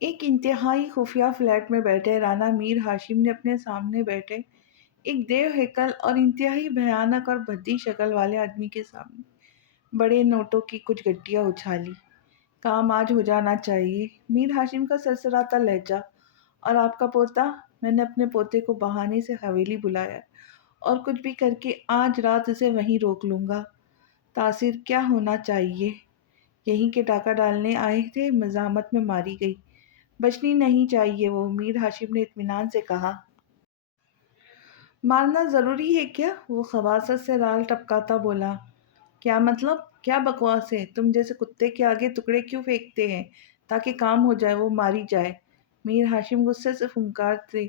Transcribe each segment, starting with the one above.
ایک انتہائی خفیہ فلیٹ میں بیٹھے رانا میر ہاشم نے اپنے سامنے بیٹھے ایک دیو ہیکل اور انتہائی بھیانک اور بھدی شکل والے آدمی کے سامنے بڑے نوٹوں کی کچھ گٹیاں اچھالی۔ کام آج ہو جانا چاہیے، میر ہاشم کا سرسراتا لہجہ۔ اور آپ کا پوتا؟ میں نے اپنے پوتے کو بہانے سے حویلی بلایا اور کچھ بھی کر کے آج رات اسے وہیں روک لوں گا۔ تاثیر کیا ہونا چاہیے؟ یہیں کے ڈاکہ ڈالنے آئے تھے، مزاحمت میں ماری گئی۔ بچنی نہیں چاہیے وہ، میر ہاشم نے اطمینان سے کہا۔ مارنا ضروری ہے کیا؟ وہ خباثت سے رال ٹپکاتا بولا۔ کیا مطلب؟ کیا بکواس ہے؟ تم جیسے کتے کے آگے ٹکڑے کیوں پھینکتے ہیں تاکہ کام ہو جائے، وہ ماری جائے؟ میر ہاشم غصے سے پھنکارتے۔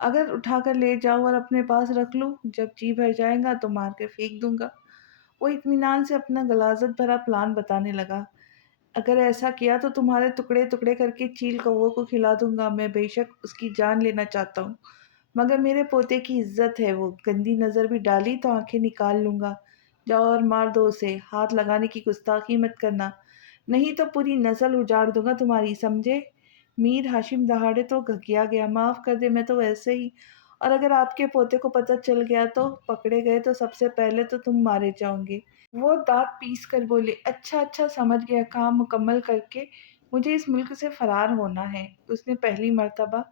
اگر اٹھا کر لے جاؤ اور اپنے پاس رکھ لوں، جب جی بھر جائے گا تو مار کر پھینک دوں گا۔ وہ اطمینان سے اپنا غلاظت بھرا پلان بتانے لگا۔ اگر ایسا کیا تو تمہارے ٹکڑے ٹکڑے کر کے چیل کووں کو کھلا دوں گا۔ میں بے شک اس کی جان لینا چاہتا ہوں، مگر میرے پوتے کی عزت ہے، وہ گندی نظر بھی ڈالی تو آنکھیں نکال لوں گا۔ جاؤ اور مار دو اسے، ہاتھ لگانے کی گستاخی مت کرنا، نہیں تو پوری نسل اجاڑ دوں گا تمہاری، سمجھے؟ میر ہاشم دہاڑے تو گھگیا گیا۔ معاف کر دے، میں تو ویسے ہی، اور اگر آپ کے پوتے کو پتہ چل گیا تو پکڑے گئے تو سب سے پہلے تو تم مارے جاؤ گے۔ وہ دانت پیس کر بولے۔ اچھا اچھا، سمجھ گیا، کام مکمل کر کے مجھے اس ملک سے فرار ہونا ہے۔ اس نے پہلی مرتبہ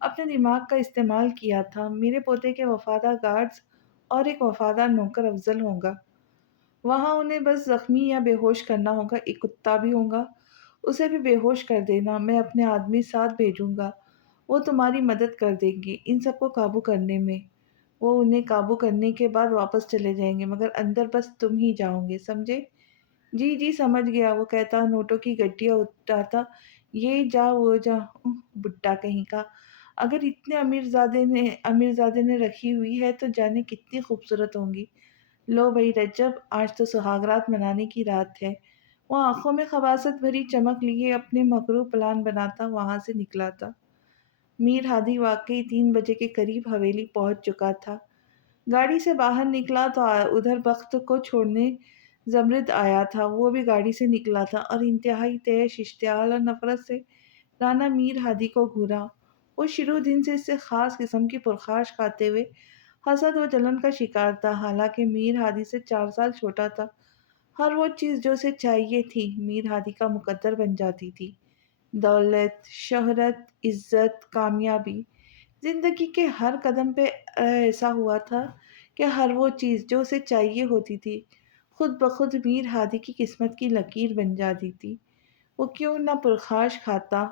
اپنے دماغ کا استعمال کیا تھا۔ میرے پوتے کے وفادار گارڈز اور ایک وفادار نوکر افضل ہوگا۔ وہاں انہیں بس زخمی یا بے ہوش کرنا ہوگا۔ ایک کتا بھی ہوگا، اسے بھی بے ہوش کر دینا۔ میں اپنے آدمی ساتھ بھیجوں گا، وہ تمہاری مدد کر دیں گے ان سب کو قابو کرنے میں۔ وہ انہیں قابو کرنے کے بعد واپس چلے جائیں گے، مگر اندر بس تم ہی جاؤ گے، سمجھے؟ جی جی، سمجھ گیا، وہ کہتا نوٹوں کی گٹیاں اٹھاتا۔ یہ جا وہ جا، بڈھا کہیں کا۔ اگر اتنے امیر زادے نے رکھی ہوئی ہے تو جانے کتنی خوبصورت ہوں گی۔ لو بھائی رجب، آج تو سہاگ رات منانے کی رات ہے۔ وہ آنکھوں میں خباثت بھری چمک لیے اپنے مکرو پلان بناتا وہاں سے نکلا تھا۔ میر ہادی واقعی 3 بجے کے قریب حویلی پہنچ چکا تھا۔ گاڑی سے باہر نکلا تو ادھر بخت کو چھوڑنے زمرد آیا تھا۔ وہ بھی گاڑی سے نکلا تھا اور انتہائی تیش اشتعال اور نفرت سے رانا میر ہادی کو گھورا۔ وہ شروع دن سے اس سے خاص قسم کی پرخاش کھاتے ہوئے حسد و جلن کا شکار تھا، حالانکہ میر ہادی سے 4 سال چھوٹا تھا۔ ہر وہ چیز جو اسے چاہیے تھی میر ہادی کا مقدر بن جاتی تھی۔ دولت، شہرت، عزت، کامیابی، زندگی کے ہر قدم پہ ایسا ہوا تھا کہ ہر وہ چیز جو اسے چاہیے ہوتی تھی خود بخود میر ہادی کی قسمت کی لکیر بن جاتی تھی۔ وہ کیوں نہ پرخاش کھاتا،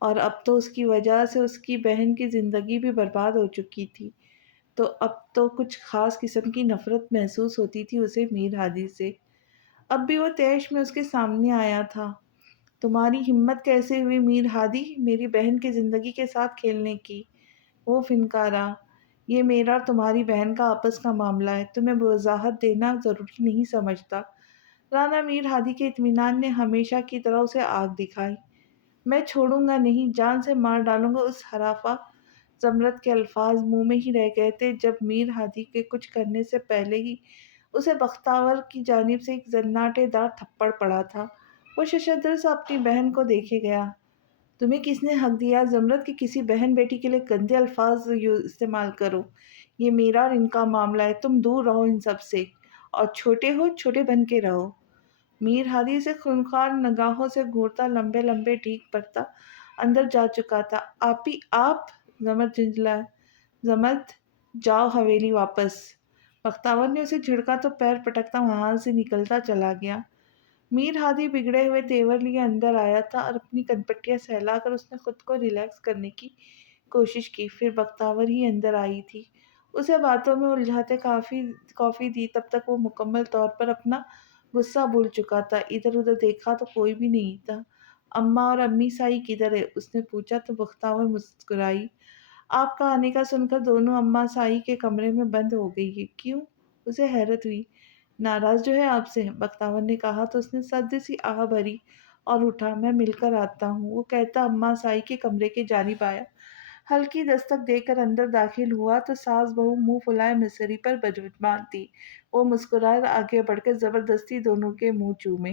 اور اب تو اس کی وجہ سے اس کی بہن کی زندگی بھی برباد ہو چکی تھی، تو اب تو کچھ خاص قسم کی نفرت محسوس ہوتی تھی اسے میر ہادی سے۔ اب بھی وہ طیش میں اس کے سامنے آیا تھا۔ تمہاری ہمت کیسے ہوئی میر ہادی، میری بہن کی زندگی کے ساتھ کھیلنے کی؟ وہ فنکارا۔ یہ میرا اور تمہاری بہن کا آپس کا معاملہ ہے، تمہیں وضاحت دینا ضروری نہیں سمجھتا؟ رانا میر ہادی کے اطمینان نے ہمیشہ کی طرح اسے آگ دکھائی۔ میں چھوڑوں گا نہیں، جان سے مار ڈالوں گا اس ہرافہ۔ زمرد کے الفاظ منہ میں ہی رہ گئے تھے جب میر ہادی کے کچھ کرنے سے پہلے ہی اسے بختاور کی جانب سے ایک زناٹے دار تھپڑ پڑا تھا۔ وہ ششدر سے اپنی بہن کو دیکھے گیا۔ تمہیں کس نے حق دیا زمرد کہ کسی بہن بیٹی کے لیے گندے الفاظ استعمال کرو؟ یہ میرا اور ان کا معاملہ ہے، تم دور رہو ان سب سے، اور چھوٹے ہو چھوٹے بن کے رہو۔ میر ہادی سے خونخوار نگاہوں سے گھورتا لمبے لمبے ڈیگ بھرتا اندر جا چکا تھا۔ آپ زمرد جھنجھلایا۔ زمرد، جاؤ حویلی واپس۔ بختاور نے اسے جھڑکا تو پیر پٹکتا وہاں سے نکلتا چلا گیا۔ میر ہادی بگڑے ہوئے تیور لیے اندر آیا تھا اور اپنی کنپٹیاں سہلا کر اس نے خود کو ریلیکس کرنے کی کوشش کی۔ پھر بختاور ہی اندر آئی تھی، اسے باتوں میں الجھاتے کافی دی۔ تب تک وہ مکمل طور پر اپنا غصہ بھول چکا تھا۔ ادھر ادھر دیکھا تو کوئی بھی نہیں تھا۔ اماں اور امی سائی کدھر ہے؟ اس نے پوچھا تو بختاور مسکرائی۔ آپ کا آنے کا سن کر دونوں اماں سائی کے کمرے میں بند ہو گئی ہے۔ کیوں؟ اسے حیرت ہوئی۔ ناراض جو ہے آپ سے، بختاور نے کہا تو اس نے سد سی آہ بھری اور اٹھا۔ میں مل کر آتا ہوں، وہ کہتا اماں سائی کے کمرے کی جانب آیا۔ ہلکی دستک دے کر اندر داخل ہوا تو ساس بہو منہ پھلائے مصری پر بجمان تھی۔ وہ مسکرائے اور آگے بڑھ کر زبردستی دونوں کے منہ چومے۔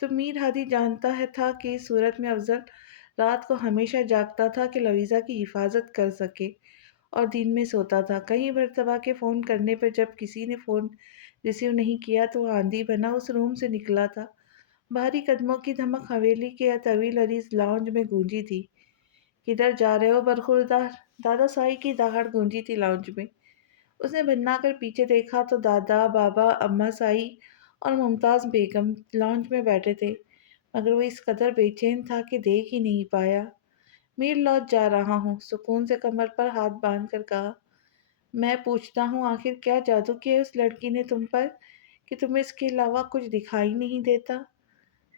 تو میر ہادی جانتا ہے تھا کہ اس صورت میں افضل رات کو ہمیشہ جاگتا تھا کہ لویزا کی حفاظت کر سکے اور دن میں سوتا تھا۔ کئی مرتبہ کے فون کرنے پر جب کسی نے فون ریسیو نہیں کیا تو وہ آندھی بنا اس روم سے نکلا تھا۔ بھاری قدموں کی دھمک حویلی کے طویل عریض لاؤنج میں گونجی تھی۔ کدھر جا رہے ہو برخوردار؟ دادا سائی کی دہاڑ گونجی تھی لاؤنج میں۔ اس نے بھنا کر پیچھے دیکھا تو دادا، بابا، اماں سائی اور ممتاز بیگم لاؤنج میں بیٹھے تھے، مگر وہ اس قدر بے چین تھا کہ دیکھ ہی نہیں پایا۔ میر لوٹ جا رہا ہوں، سکون سے کمر پر ہاتھ باندھ کر کہا۔ میں پوچھتا ہوں آخر کیا جادو کیا اس لڑکی نے تم پر کہ تمہیں اس کے علاوہ کچھ دکھائی نہیں دیتا؟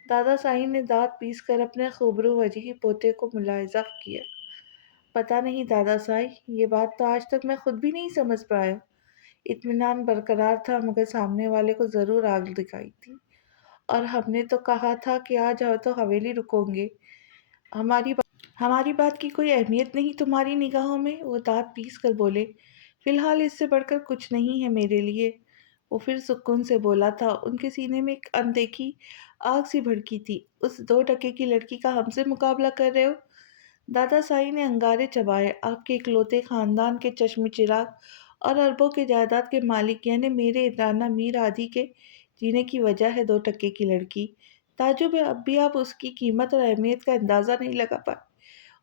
دادا سائی نے دانت پیس کر اپنے خوبرو وجہی پوتے کو ملاحظہ کیا۔ پتہ نہیں دادا سائی، یہ بات تو آج تک میں خود بھی نہیں سمجھ پایا۔ اطمینان برقرار تھا مگر سامنے والے کو ضرور آگ دکھائی تھی، اور ہم نے تو کہا تھا کہ آج تو حویلی رکو گے۔ ہماری بات کی کوئی اہمیت نہیں تمہاری نگاہوں میں؟ وہ دانت پیس کر بولے۔ فی الحال اس سے بڑھ کر کچھ نہیں ہے میرے لیے، وہ پھر سکون سے بولا تھا۔ ان کے سینے میں ایک اندیکھی آگ سی بھڑکی تھی۔ اس 2 ٹکے کی لڑکی کا ہم سے مقابلہ کر رہے ہو؟ دادا سائی نے انگارے چبائے۔ آپ کے اکلوتے خاندان کے چشم چراغ اور اربوں کے جائیداد کے مالک یعنی میرے رانا میر ہادی کے جینے کی وجہ ہے 2 ٹکے کی لڑکی۔ تعجب ہے اب بھی آپ اس کی قیمت اور اہمیت کا اندازہ نہیں لگا پائے۔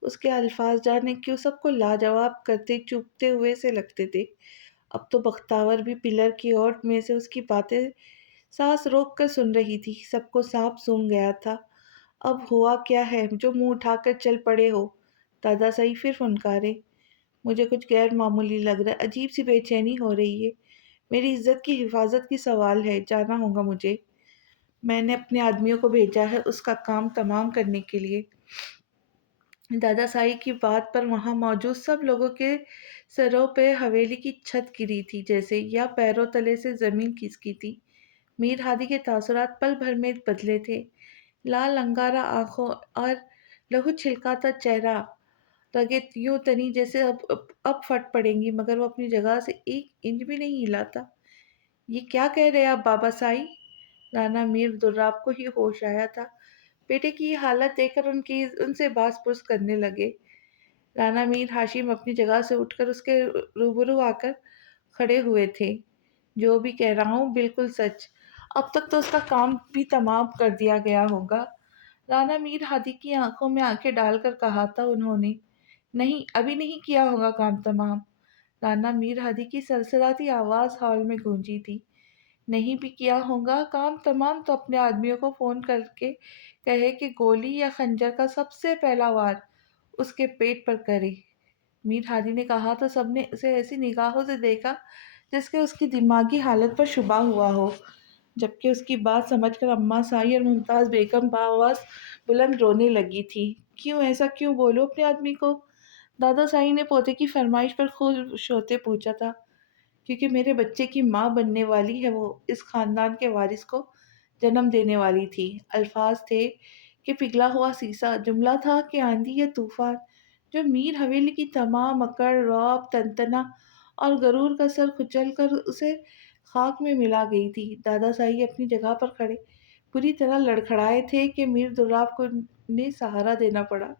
اس کے الفاظ جانے کیوں سب کو لاجواب کرتے چوبتے ہوئے سے لگتے تھے۔ اب تو بختاور بھی پلر کی اوٹ میں سے اس کی باتیں سانس روک کر سن رہی تھی۔ سب کو سانپ سونگھ گیا تھا۔ اب ہوا کیا ہے جو منہ اٹھا کر چل پڑے ہو؟ دادا سائی پھر فنکارے۔ مجھے کچھ غیر معمولی لگ رہا ہے، عجیب سی بے چینی ہو رہی ہے۔ میری عزت کی حفاظت کی سوال ہے، جانا ہوگا مجھے۔ میں نے اپنے آدمیوں کو بھیجا ہے اس کا کام تمام کرنے کے لیے۔ دادا سائی کی بات پر وہاں موجود سب لوگوں کے سروں پہ حویلی کی چھت گری تھی جیسے، یا پیروں تلے سے زمین کھسکی تھی۔ میر ہادی کے تاثرات پل بھر میں بدلے تھے۔ لال انگارہ آنکھوں اور لہو چھلکاتا چہرہ، رگیں یوں تنی جیسے اب پھٹ پڑیں گی، مگر وہ اپنی جگہ سے 1 انچ بھی نہیں ہلا تھا۔ یہ کیا کہہ رہے آپ بابا سائی؟ رانا میر دراب کو ہی ہوش آیا تھا۔ بیٹے کی یہ حالت دیکھ کر ان سے باز پرس کرنے لگے۔ رانا میر ہاشم اپنی جگہ سے اٹھ کر اس کے روبرو آ کر کھڑے ہوئے تھے۔ جو بھی کہہ رہا ہوں بالکل سچ۔ اب تک تو اس کا کام بھی تمام کر دیا گیا ہوگا۔ رانا میر ہادی کی آنکھوں میں آنکھیں ڈال کر کہا تھا انہوں نے۔ نہیں، ابھی نہیں کیا ہوگا کام تمام۔ رانا میر ہادی کی سرسراتی آواز ہال میں گونجی تھی۔ نہیں بھی کیا ہوگا کام تمام تو اپنے آدمیوں کو فون کر کے کہے کہ گولی یا خنجر کا سب سے پہلا وار اس کے پیٹ پر کرے۔ میر ہادی نے کہا تو سب نے اسے ایسی نگاہوں سے دیکھا جس کے اس کی دماغی حالت پر شبہ ہوا ہو، جبکہ اس کی بات سمجھ کر اماں سائی اور ممتاز بیگم بآواز بلند رونے لگی تھی۔ کیوں ایسا کیوں بولو اپنے آدمی کو؟ دادا سائی نے پوتے کی فرمائش پر خوش ہوتے پوچھا تھا۔ کیونکہ میرے بچے کی ماں بننے والی ہے، وہ اس خاندان کے وارث کو جنم دینے والی تھی۔ الفاظ تھے کہ پگھلا ہوا سیسا، جملہ تھا کہ آندھی یا طوفان، جو میر حویلی کی تمام اکڑ، رعب، تنتنا اور غرور کا سر کچل کر اسے خاک میں ملا گئی تھی۔ دادا سائی اپنی جگہ پر کھڑے پوری طرح لڑکھڑائے تھے کہ میر دراب کو نے سہارا دینا پڑا۔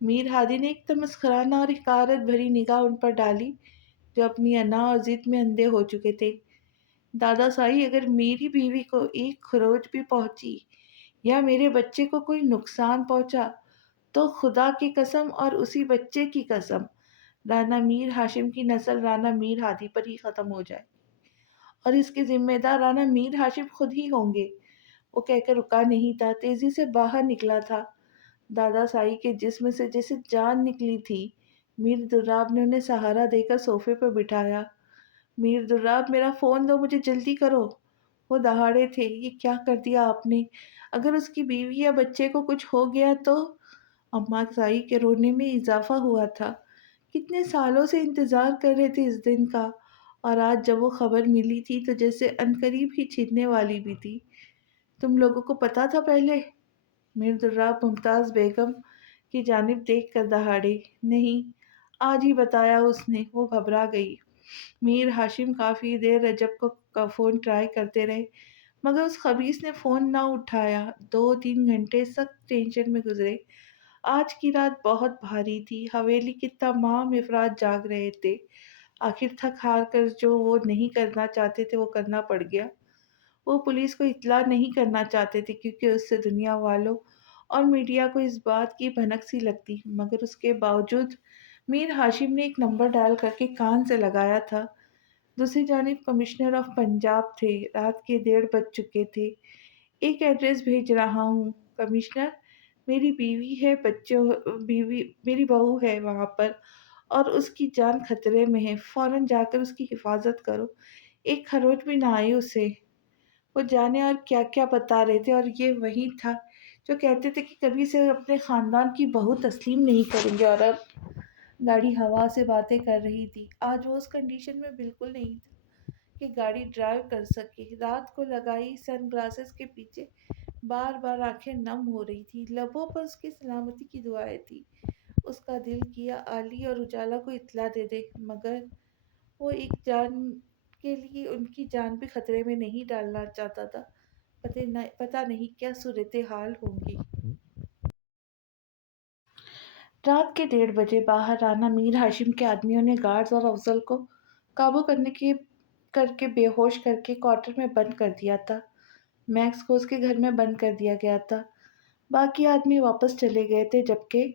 میر ہادی نے ایک تمسخرانہ اور حقارت بھری نگاہ ان پر ڈالی جو اپنی انا اور ضد میں اندھے ہو چکے تھے۔ دادا سائی، اگر میری بیوی کو ایک خروچ بھی پہنچی یا میرے بچے کو کوئی نقصان پہنچا تو خدا کی قسم اور اسی بچے کی قسم، رانا میر ہاشم کی نسل رانا میر ہادی پر ہی ختم ہو جائے، اور اس کے ذمہ دار رانا میر ہاشم خود ہی ہوں گے۔ وہ کہہ کر رکا نہیں تھا، تیزی سے باہر نکلا تھا۔ دادا سائی کے جسم سے جیسے جان نکلی تھی۔ میر دراب نے انہیں سہارا دے کر صوفے پر بٹھایا۔ میر دراب، میرا فون دو، مجھے جلدی کرو۔ وہ دہاڑے تھے۔ یہ کیا کر دیا آپ نے؟ اگر اس کی بیوی یا بچے کو کچھ ہو گیا تو؟ اماں سائی کے رونے میں اضافہ ہوا تھا۔ کتنے سالوں سے انتظار کر رہے تھے اس دن کا، اور آج جب وہ خبر ملی تھی تو جیسے عنقریب ہی چھننے والی بھی تھی۔ تم لوگوں کو پتا تھا پہلے؟ میر دراب ممتاز بیگم کی جانب دیکھ کر دہاڑے۔ نہیں، آج ہی بتایا اس نے۔ وہ گھبرا گئی۔ میر ہاشم کافی دیر رجب کو فون ٹرائی کرتے رہے، مگر اس خبیث نے فون نہ اٹھایا۔ 2-3 گھنٹے سخت ٹینشن میں گزرے۔ آج کی رات بہت بھاری تھی، حویلی کے تمام افراد جاگ رہے تھے۔ آخر تھک ہار کر جو وہ نہیں کرنا چاہتے تھے وہ کرنا پڑ گیا۔ وہ پولیس کو اطلاع نہیں کرنا چاہتے تھے کیونکہ اس سے دنیا والوں اور میڈیا کو اس بات کی بھنک سی لگتی، مگر اس کے باوجود میر ہاشم نے ایک نمبر ڈائل کر کے کان سے لگایا تھا۔ دوسری جانب کمشنر آف پنجاب تھے۔ رات کے 1:30 بج چکے تھے۔ ایک ایڈریس بھیج رہا ہوں کمشنر، میری بیوی ہے، میری بہو ہے وہاں پر اور اس کی جان خطرے میں ہے، فوراً جا کر اس کی حفاظت کرو۔ ایک خروٹ بھی نہ آئی اسے۔ وہ جانے اور کیا کیا بتا رہے تھے، اور یہ وہی تھا جو کہتے تھے کہ کبھی سے اپنے خاندان کی بہو تسلیم نہیں کریں گے، اور اب گاڑی ہوا سے باتیں کر رہی تھی۔ آج وہ اس کنڈیشن میں بالکل نہیں تھا کہ گاڑی ڈرائیو کر سکے۔ رات کو لگائی سن گلاسز کے پیچھے بار بار آنکھیں نم ہو رہی تھی، لبوں پر اس کی سلامتی کی دعائیں تھی۔ اس کا دل کیا علی اور اجالا کو اطلاع دے دے، مگر وہ ایک جان کے لیے ان کی جان بھی خطرے میں نہیں ڈالنا چاہتا تھا۔ پتہ نہیں کیا صورتحال ہوگی۔ رات کے 1:30 باہر رانا میر ہاشم کے آدمیوں نے گارڈز اور افضل کو قابو کر کے بے ہوش کر کے کوارٹر میں بند کر دیا تھا۔ میکس کو اس کے گھر میں بند کر دیا گیا تھا۔ باقی آدمی واپس چلے گئے تھے، جبکہ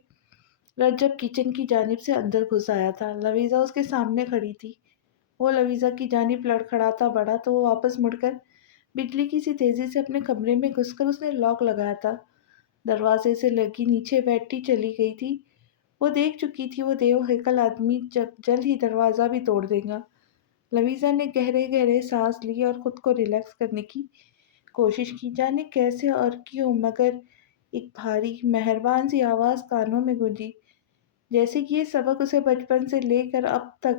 رجب کچن کی جانب سے اندر گھس آیا تھا۔ لویزا اس کے سامنے کھڑی تھی۔ وہ لویزا کی جانب لڑکھڑاتا بڑھا تو وہ واپس مڑ کر بجلی کی سی تیزی سے اپنے کمرے میں گھس کر اس نے لاک لگایا تھا۔ دروازے سے لگی نیچے بیٹھی چلی گئی تھی۔ وہ دیکھ چکی تھی وہ دیو ہیکل آدمی جلد ہی دروازہ بھی توڑ دے گا۔ لویزا نے گہرے گہرے سانس لی اور خود کو ریلیکس کرنے کی کوشش کی، جانے کیسے اور کیوں، مگر ایک بھاری مہربان سی آواز کانوں میں گونجی، جیسے کہ یہ سبق اسے بچپن سے لے کر اب تک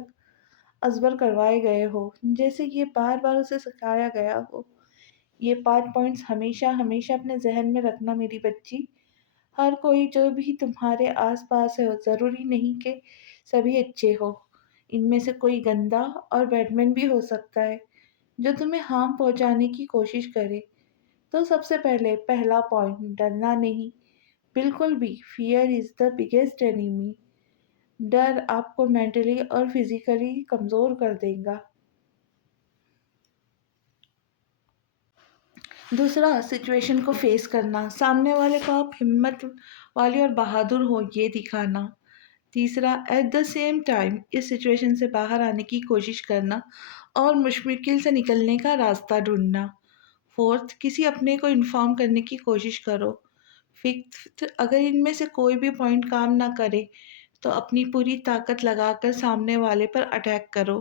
ازبر کروائے گئے ہو، جیسے یہ بار بار اسے سکھایا گیا ہو۔ یہ 5 پوائنٹس ہمیشہ ہمیشہ اپنے ذہن میں رکھنا میری بچی۔ ہر کوئی جو بھی تمہارے آس پاس ہے ضروری نہیں کہ سبھی اچھے ہو، ان میں سے کوئی گندا اور بیڈمین بھی ہو سکتا ہے جو تمہیں ہارم پہنچانے کی کوشش کرے۔ تو سب سے پہلا پوائنٹ، ڈرنا نہیں، بالکل بھی۔ Fear is the biggest enemy. ڈر آپ کو مینٹلی اور فزیکلی کمزور کر دے گا۔ دوسرا، سچویشن کو فیس کرنا، سامنے والے کو آپ ہمت والے اور بہادر ہو یہ دکھانا۔ تیسرا، ایٹ دا سیم ٹائم اس سچویشن سے باہر آنے کی کوشش کرنا اور مشکل سے نکلنے کا راستہ ڈھونڈنا۔ فورتھ، کسی اپنے کو انفارم کرنے کی کوشش کرو۔ ففتھ، اگر ان میں سے کوئی بھی پوائنٹ کام نہ کرے تو اپنی پوری طاقت لگا کر سامنے والے پر اٹیک کرو۔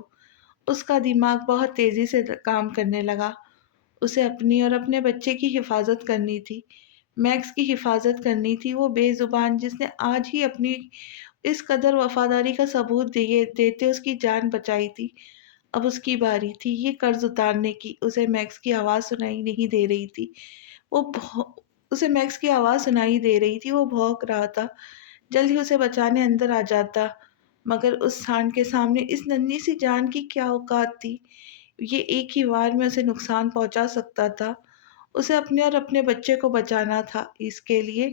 اس کا دماغ بہت تیزی سے کام کرنے لگا۔ اسے اپنی اور اپنے بچے کی حفاظت کرنی تھی، میکس کی حفاظت کرنی تھی۔ وہ بے زبان جس نے آج ہی اپنی اس قدر وفاداری کا ثبوت دیتے اس کی جان بچائی تھی، اب اس کی باری تھی یہ قرض اتارنے کی۔ اسے میکس کی آواز سنائی نہیں دے رہی تھی، اسے میکس کی آواز سنائی دے رہی تھی، وہ بھونک رہا تھا، جلد ہی اسے بچانے اندر آ جاتا، مگر اس سانڈ کے سامنے اس ننھی سی جان کی کیا اوقات تھی؟ یہ ایک ہی وار میں اسے نقصان پہنچا سکتا تھا۔ اسے اپنے اور اپنے بچے کو بچانا تھا، اس کے لیے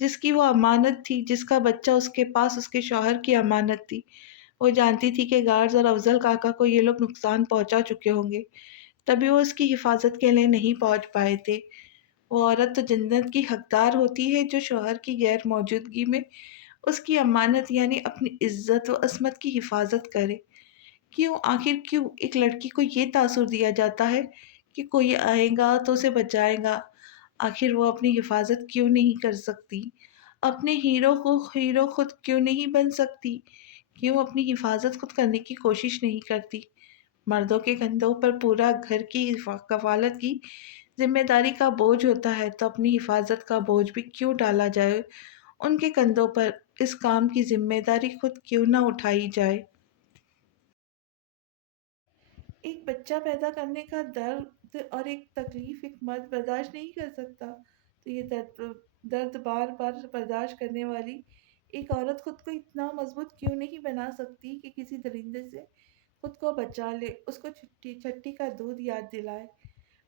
جس کی وہ امانت تھی، جس کا بچہ اس کے پاس اس کے شوہر کی امانت تھی۔ وہ جانتی تھی کہ گارڈز اور افضل کاکا کو یہ لوگ نقصان پہنچا چکے ہوں گے، تبھی وہ اس کی حفاظت کے لیے نہیں پہنچ پائے تھے۔ وہ عورت تو جنت کی حقدار ہوتی ہے جو شوہر کی غیر موجودگی میں اس کی امانت یعنی اپنی عزت و عصمت کی حفاظت کرے۔ کیوں، آخر کیوں ایک لڑکی کو یہ تاثر دیا جاتا ہے کہ کوئی آئے گا تو اسے بچائے گا؟ آخر وہ اپنی حفاظت کیوں نہیں کر سکتی؟ اپنے ہیرو خود کیوں نہیں بن سکتی؟ کیوں اپنی حفاظت خود کرنے کی کوشش نہیں کرتی؟ مردوں کے کندھوں پر پورا گھر کی کفالت کی ذمہ داری کا بوجھ ہوتا ہے، تو اپنی حفاظت کا بوجھ بھی کیوں ڈالا جائے ان کے کندھوں پر؟ اس کام کی ذمہ داری خود کیوں نہ اٹھائی جائے؟ ایک بچہ پیدا کرنے کا درد اور ایک تکلیف ایک مرد برداشت نہیں کر سکتا، تو یہ درد بار بار برداشت کرنے والی ایک عورت خود کو اتنا مضبوط کیوں نہیں بنا سکتی کہ کسی درندے سے خود کو بچا لے، اس کو چھٹی کا دودھ یاد دلائے؟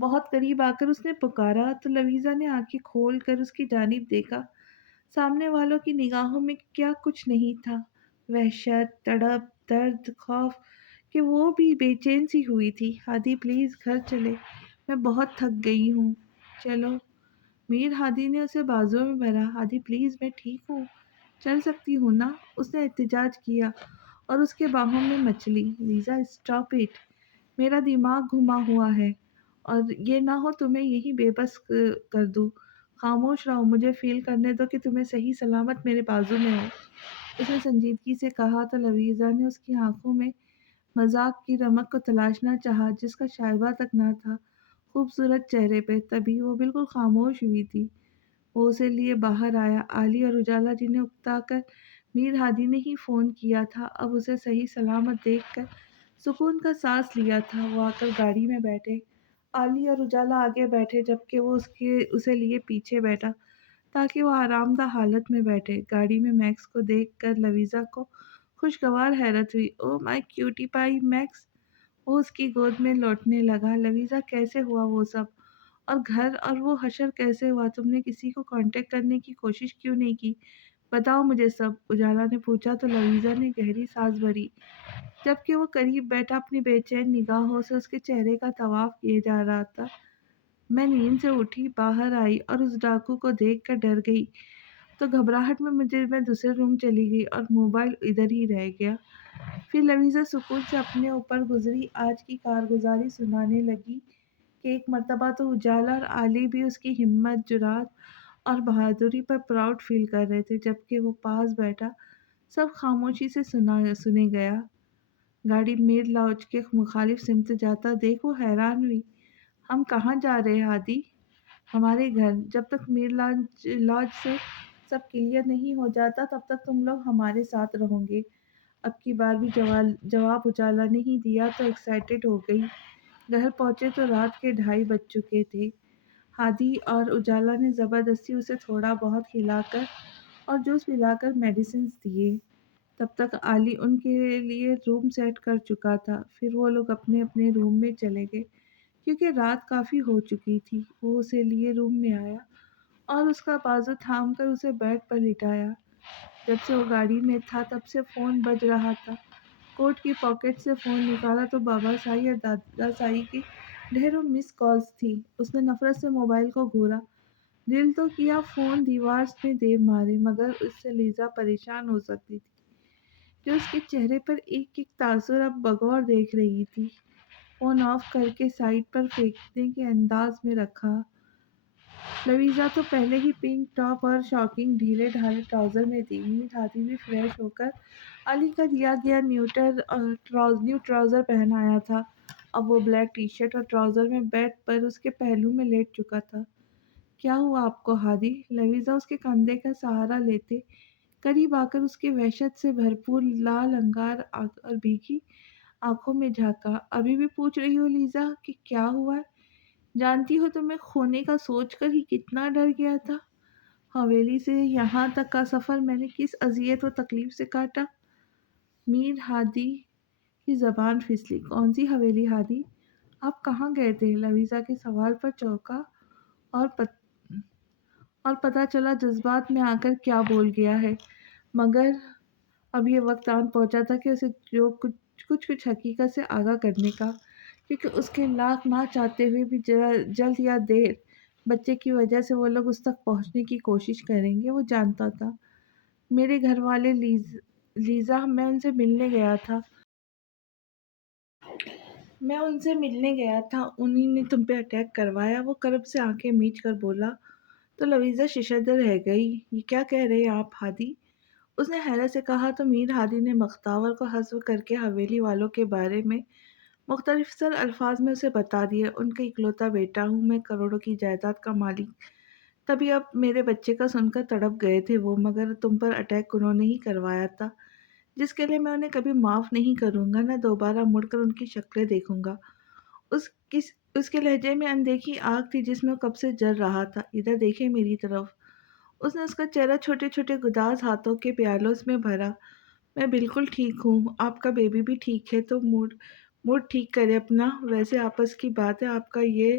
بہت قریب آ کر اس نے پکارا تو لویزا نے آنکھیں کھول کر اس کی جانب دیکھا۔ سامنے والوں کی نگاہوں میں کیا کچھ نہیں تھا، وحشت، تڑپ، درد، خوف، کہ وہ بھی بے چین سی ہوئی تھی۔ ہادی پلیز گھر چلے، میں بہت تھک گئی ہوں، چلو۔ میر ہادی نے اسے بازو میں بھرا۔ ہادی پلیز میں ٹھیک ہوں، چل سکتی ہوں نا، اس نے احتجاج کیا اور اس کے باہوں میں مچلی۔ لیزا اسٹاپ اٹ، میرا دماغ گھما ہوا ہے اور یہ نہ ہو تمہیں یہی بے بس کر دوں۔ خاموش رہو، مجھے فیل کرنے دو کہ تمہیں صحیح سلامت میرے بازو میں ہو، اس نے سنجیدگی سے کہا تو لویزا نے اس کی آنکھوں میں مذاق کی رمق کو تلاشنا چاہا جس کا شائبہ تک نہ تھا خوبصورت چہرے پہ۔ تبھی وہ بالکل خاموش ہوئی تھی۔ وہ اسے لیے باہر آیا۔ علی اور اجالا جنہیں اکتا کر میر ہادی نے ہی فون کیا تھا اب اسے صحیح سلامت دیکھ کر سکون کا سانس لیا تھا۔ وہ آ کر گاڑی میں بیٹھے۔ علی اور اجالا آگے بیٹھے جبکہ وہ اسے لیے پیچھے بیٹھا تاکہ وہ آرام دہ حالت میں بیٹھے۔ گاڑی میں میکس کو دیکھ کر لویزا کو خوشگوار حیرت ہوئی۔ او مائی کیوٹی پائی میکس، وہ اس کی گود میں لوٹنے لگا۔ لویزا کیسے ہوا وہ سب، اور گھر اور وہ حشر کیسے ہوا؟ تم نے کسی کو کانٹیکٹ کرنے کی کوشش کیوں نہیں کی؟ بتاؤ مجھے سب، اجالا نے پوچھا تو لویزا نے گہری سانس بھری جبکہ وہ قریب بیٹھا اپنی بے چین نگاہوں سے اس کے چہرے کا طواف کیے جا رہا تھا۔ میں نیند سے اٹھی، باہر آئی اور اس ڈاکو کو دیکھ کر ڈر گئی تو گھبراہٹ میں میں دوسرے روم چلی گئی اور موبائل ادھر ہی رہ گیا۔ پھر لویزا سکون سے اپنے اوپر گزری آج کی کارگزاری سنانے لگی کہ ایک مرتبہ تو اجالا اور علی بھی اس کی ہمت، جرات اور بہادری پر پراؤڈ فیل کر رہے تھے جبکہ وہ پاس بیٹھا سب خاموشی سے سنے گیا۔ گاڑی میر لاؤنج کے مخالف سمت جاتا دیکھ وہ حیران ہوئی۔ ہم کہاں جا رہے ہیں ہادی؟ ہمارے گھر۔ جب تک میر لاج سے سب کلیئر نہیں ہو جاتا تب تک تم لوگ ہمارے ساتھ رہو گے۔ اب کی بار بھی جواب اجالا نے ہی دیا تو ایکسائٹیڈ ہو گئی۔ گھر پہنچے تو رات کے 2:30 بج چکے تھے۔ ہادی اور اجالا نے زبردستی اسے تھوڑا بہت کھلا کر اور جوس پلا کر میڈیسنز دیے۔ تب تک علی ان کے لیے روم سیٹ کر چکا تھا۔ پھر وہ لوگ اپنے اپنے روم میں چلے گئے کیونکہ رات کافی ہو چکی تھی۔ وہ اسے لیے روم میں آیا اور اس کا بازو تھام کر اسے بیڈ پر لٹایا۔ جب سے وہ گاڑی میں تھا تب سے فون بج رہا تھا۔ کوٹ کی پاکٹ سے فون نکالا تو بابا سائی اور دادا سائی کی ڈھیروں مس کالز تھی۔ اس نے نفرت سے موبائل کو گھورا، دل تو کیا فون دیوار میں دے مارے، مگر اس سے لیزا پریشان ہو سکتی تھی جو اس کے چہرے پر ایک ایک تاثر اب بغور دیکھ رہی تھی۔ فون آف کر کے سائڈ پر پھینکنے کے انداز میں رکھا۔ لویزا تو پہلے ہی پنک ٹاپ اور شاکنگ ڈھیلے ڈھالے ٹراؤزر میں تھی۔ میر ہادی بھی فریش ہو کر علی کا دیا گیا نیو ٹراؤزر پہن آیا تھا۔ اب وہ بلیک ٹی شرٹ اور ٹراؤزر میں بیڈ پر اس کے پہلو میں لیٹ چکا تھا۔ کیا ہوا آپ کو ہادی؟ لویزا اس کے کندھے کا سہارا لیتے قریب آ کر اس کے وحشت سے بھرپور لال انگار اور بھیگی آنکھوں میں جھانکا۔ ابھی بھی پوچھ رہی ہو لیزا کہ کیا ہوا ہے؟ جانتی ہو تمہیں کھونے کا سوچ کر ہی کتنا ڈر گیا تھا۔ حویلی سے یہاں تک کا سفر میں نے کس اذیت و تکلیف سے کاٹا۔ میر ہادی کی زبان پھسلی۔ کون سی حویلی ہادی؟ آپ کہاں گئے تھے؟ لویزا کے سوال پر چونکا اور پتہ چلا جذبات میں آ کر کیا بول گیا ہے، مگر اب یہ وقت آن پہنچا تھا کہ اسے جو کچھ حقیقت سے آگاہ کرنے کا، کیونکہ اس کے لاکھ نہ چاہتے ہوئے بھی جلد یا دیر بچے کی وجہ سے وہ لوگ اس تک پہنچنے کی کوشش کریں گے۔ وہ جانتا تھا۔ میرے گھر والے لیزا، میں ان سے ملنے گیا تھا۔ انہی نے تم پہ اٹیک کروایا، وہ کرب سے آنکھیں میچ کر بولا تو لویزا ششدر رہ گئی۔ یہ کیا کہہ رہے ہیں آپ ہادی؟ اس نے حیرت سے کہا تو میر ہادی نے مختاور کو حذف کر کے حویلی والوں کے بارے میں مختصر الفاظ میں اسے بتا دیا۔ ان کا اکلوتا بیٹا ہوں میں، کروڑوں کی جائیداد کا مالک۔ تبھی اب میرے بچے کا سن کر تڑپ گئے تھے وہ، مگر تم پر اٹیک انہوں نے ہی کروایا تھا، جس کے لیے میں انہیں کبھی معاف نہیں کروں گا، نہ دوبارہ مڑ کر ان کی شکلیں دیکھوں گا۔ اس کے لہجے میں اندیکھی آگ تھی جس میں وہ کب سے جل رہا تھا۔ ادھر دیکھیں میری طرف۔ اس نے اس کا چہرہ چھوٹے چھوٹے گداز ہاتھوں کے پیالوں میں بھرا۔ میں بالکل ٹھیک ہوں، آپ کا بیبی بھی ٹھیک ہے، تو موڈ ٹھیک کرے اپنا۔ ویسے آپس کی بات ہے، آپ کا یہ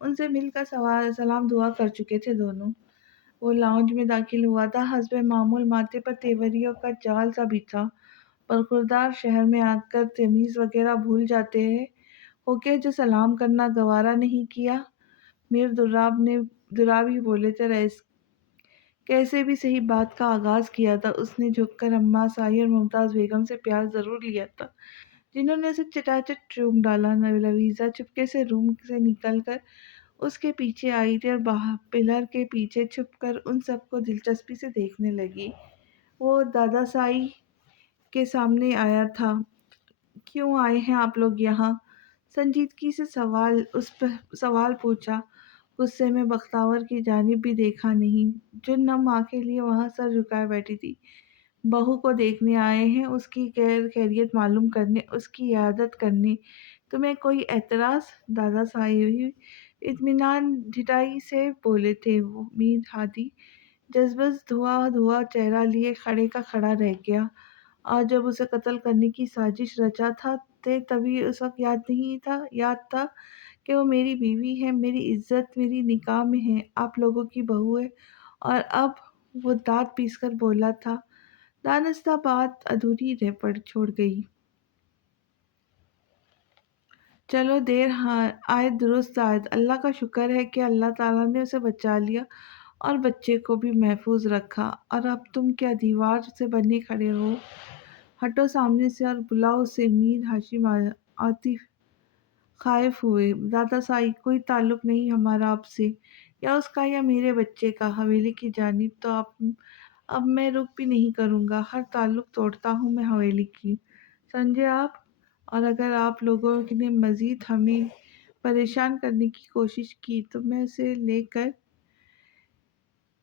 ان سے مل کر سلام دعا کر چکے تھے دونوں۔ وہ لاؤنج میں داخل ہوا تھا، حسب معمول ماتھے پر تیوریوں کا جال سا بچھا۔ برخوردار شہر میں آ کر تمیز وغیرہ بھول جاتے ہیں، ہو کے جو سلام کرنا گوارا نہیں کیا۔ میر دراب ہی بولے تھے، رئیس کیسے بھی صحیح بات کا آغاز کیا تھا۔ اس نے جھک کر اماں سائی اور ممتاز بیگم سے پیار ضرور لیا تھا، جنہوں نے اسے چٹاچٹ چوم ڈالا۔ لویزا چپکے سے روم سے نکل کر اس کے پیچھے آئی تھی اور پلر کے پیچھے چھپ کر ان سب کو دلچسپی سے دیکھنے لگی۔ وہ دادا سائی کے سامنے آیا تھا۔ کیوں آئے ہیں آپ لوگ یہاں؟ سنجیدگی سے سوال پوچھا۔ غصے میں بختاور کی جانب بھی دیکھا نہیں، جو نم آنکھیں لیے وہاں سر جھکائے بیٹھی تھی۔ بہو کو دیکھنے آئے ہیں، اس کی خیریت معلوم کرنے، اس کی عیادت کرنے۔ تمہیں کوئی اعتراض؟ دادا صاحب اطمینان ڈھٹائی سے بولے تھے۔ وہ میر ہادی جذبز دھواں چہرہ لیے کھڑے کا کھڑا رہ گیا۔ آج جب اسے قتل کرنے کی سازش رچا تھا تبھی اس وقت یاد تھا کہ وہ میری بیوی ہے، میری عزت میری نکاح میں ہے، آپ لوگوں کی بہو ہے۔ اور اب وہ دانت پیس کر بولا تھا، دانستہ بات ادھوری چھوڑ گئی۔ چلو دیر آئے درست آئے، اللہ کا شکر ہے کہ اللہ تعالیٰ نے اسے بچا لیا اور بچے کو بھی محفوظ رکھا۔ اور اب تم کیا دیوار سے بنے کھڑے ہو؟ ہٹو سامنے سے اور بلاؤ اسے۔ میر ہاشم عاطف خائف ہوئے۔ دادا سائی کوئی تعلق نہیں ہمارا آپ سے، یا اس کا یا میرے بچے کا۔ حویلی کی جانب تو اب میں رخ بھی نہیں کروں گا، ہر تعلق توڑتا ہوں میں حویلی کی، سمجھے آپ؟ اور اگر آپ لوگوں نے مزید ہمیں پریشان کرنے کی کوشش کی تو میں اسے لے کر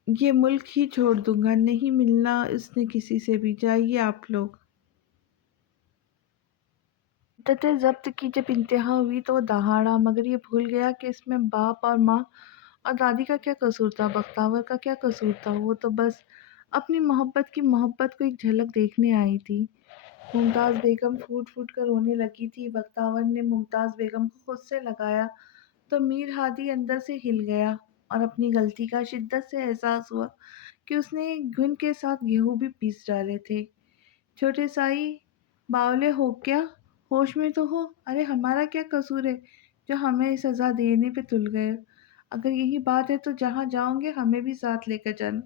یہ ملک ہی چھوڑ دوں گا، نہیں ملنا اس نے کسی سے بھی۔ جائیے آپ لوگ۔ مدت ضبط کی جب انتہا ہوئی تو وہ دہاڑا، مگر یہ بھول گیا کہ اس میں باپ اور ماں اور دادی کا کیا قصور تھا، بختاور کا کیا قصور تھا۔ وہ تو بس اپنی محبت کی محبت کو ایک جھلک دیکھنے آئی تھی۔ ممتاز بیگم پھوٹ پھوٹ کر رونے لگی تھی۔ بختاور نے ممتاز بیگم کو خود سے لگایا تو میر ہادی اندر سے ہل گیا اور اپنی غلطی کا شدت سے احساس ہوا کہ اس نے گھن کے ساتھ گیہوں بھی پیس ڈالے تھے۔ چھوٹے سائی باولے ہو کیا؟ ہوش میں تو ہو؟ ارے ہمارا کیا قصور ہے جو ہمیں سزا دینے پہ تل گئے؟ اگر یہی بات ہے تو جہاں جاؤں گے ہمیں بھی ساتھ لے کر جانا،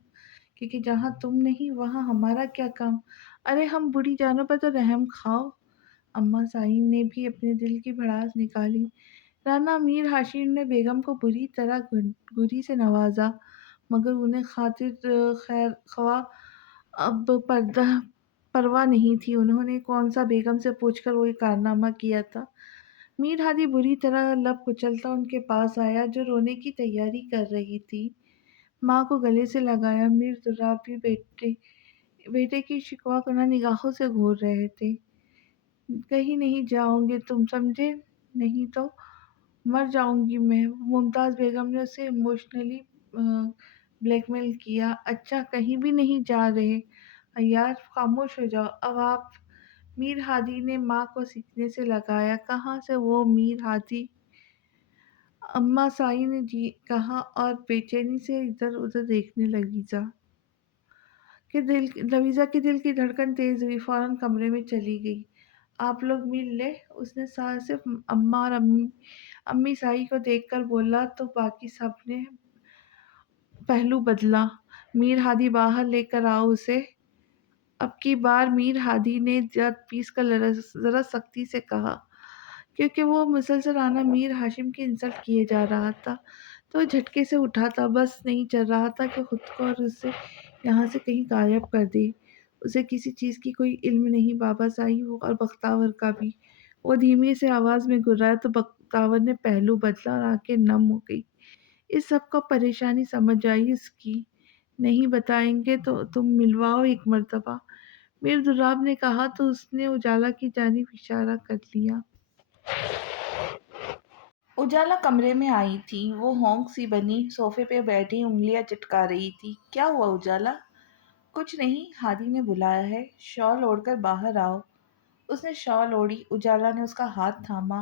کیونکہ جہاں تم نہیں وہاں ہمارا کیا کام؟ ارے ہم بوڑھی جانوں پر تو رحم کھاؤ۔ اماں سعید نے بھی اپنے دل کی بھڑاس نکالی۔ رانا میر ہاشم نے بیگم کو بری طرح گری سے نوازا، مگر انہیں خاطر خیر خواہ اب پرواہ نہیں تھی۔ انہوں نے کون سا بیگم سے پوچھ کر وہی کارنامہ کیا تھا۔ میر ہادی بری طرح لب کچلتا ان کے پاس آیا، جو رونے کی تیاری کر رہی تھی۔ ماں کو گلے سے لگایا۔ میر دراب بھی بیٹے کی شکوہ کنہ نگاہوں سے گھور رہے تھے۔ کہیں نہیں جاؤں گے تم، سمجھے؟ نہیں تو مر جاؤں گی میں۔ ممتاز بیگم نے اسے ایموشنلی بلیک میل کیا۔ اچھا کہیں بھی نہیں جا رہے؟ یار خاموش ہو جاؤ اب آپ۔ میر ہادی نے ماں کو سینے سے لگایا۔ کہاں سے وہ میر ہادی؟ اماں سائی نے جی کہا اور بے چینی سے ادھر ادھر دیکھنے لگی۔ لویزا کے دل کی دھڑکن تیز ہوئی، فوراً کمرے میں چلی گئی۔ آپ لوگ مل لے، اس نے صرف اماں اور امی سائی کو دیکھ کر بولا تو باقی سب نے پہلو بدلا۔ میر ہادی باہر لے کر آؤ اسے۔ اب کی بار میر ہادی نے دانت پیس کر ذرا سختی سے کہا، کیونکہ وہ مسلسل رانا میر ہاشم کی انسلٹ کیے جا رہا تھا تو وہ جھٹکے سے اٹھا تھا، بس نہیں چل رہا تھا کہ خود کو اور اسے یہاں سے کہیں غائب کر دے۔ اسے کسی چیز کی کوئی علم نہیں، بابا سائی اور بختاور کا بھی۔ وہ دھیمی سے آواز میں گرایا تو بختاور نے پہلو بدلا اور آنکھیں نم ہو گئی۔ اس سب کو پریشانی سمجھ آئی اس کی۔ نہیں بتائیں گے تو تم ملواؤ ایک مرتبہ، میر دراب نے کہا تو اس نے اجالا کی جانب اشارہ کر لیا۔ اجالا کمرے میں آئی تھی۔ وہ ہونک سی بنی صوفے پہ بیٹھی انگلیاں چٹکا رہی تھی۔ کیا ہوا اجالا؟ کچھ نہیں، ہادی نے بلایا ہے، شال اوڑھ کر باہر آؤ۔ اس نے شال اوڑھی۔ اجالا نے اس کا ہاتھ تھاما۔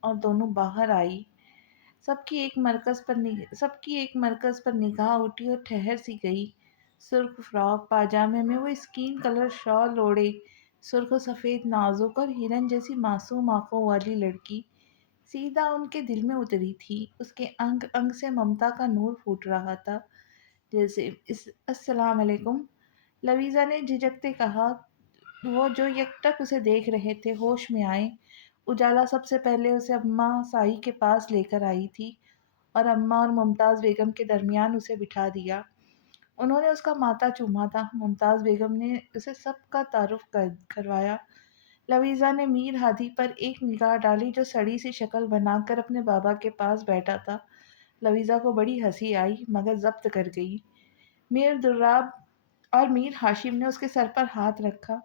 اور دونوں باہر آئی۔ سب کی ایک مرکز پر نگاہ اٹھی اور ٹھہر سی گئی۔ سرخ فراک پاجامے میں وہ اسکین کلر شال اوڑھے، سرخ و سفید نازک اور ہرن جیسی معصوم آنکھوں والی لڑکی سیدھا ان کے دل میں اتری تھی۔ اس کے انگ انگ سے ممتا کا نور پھوٹ رہا تھا، جیسے السلام علیکم، لویزا نے جھجکتے کہا۔ وہ جو یکٹک اسے دیکھ رہے تھے ہوش میں آئے۔ اجالا سب سے پہلے اسے اماں سائی کے پاس لے کر آئی تھی اور اماں اور ممتاز بیگم کے درمیان اسے بٹھا دیا۔ انہوں نے اس کا ماتھا چوما تھا۔ ممتاز بیگم نے اسے سب کا تعارف کروایا۔ لویزا نے میر ہادی پر ایک نگاہ ڈالی جو سڑی سی شکل بنا کر اپنے بابا کے پاس بیٹھا تھا۔ لویزا کو بڑی ہنسی آئی مگر ضبط کر گئی۔ میر دراب اور میر ہاشم نے اس کے سر پر ہاتھ رکھا۔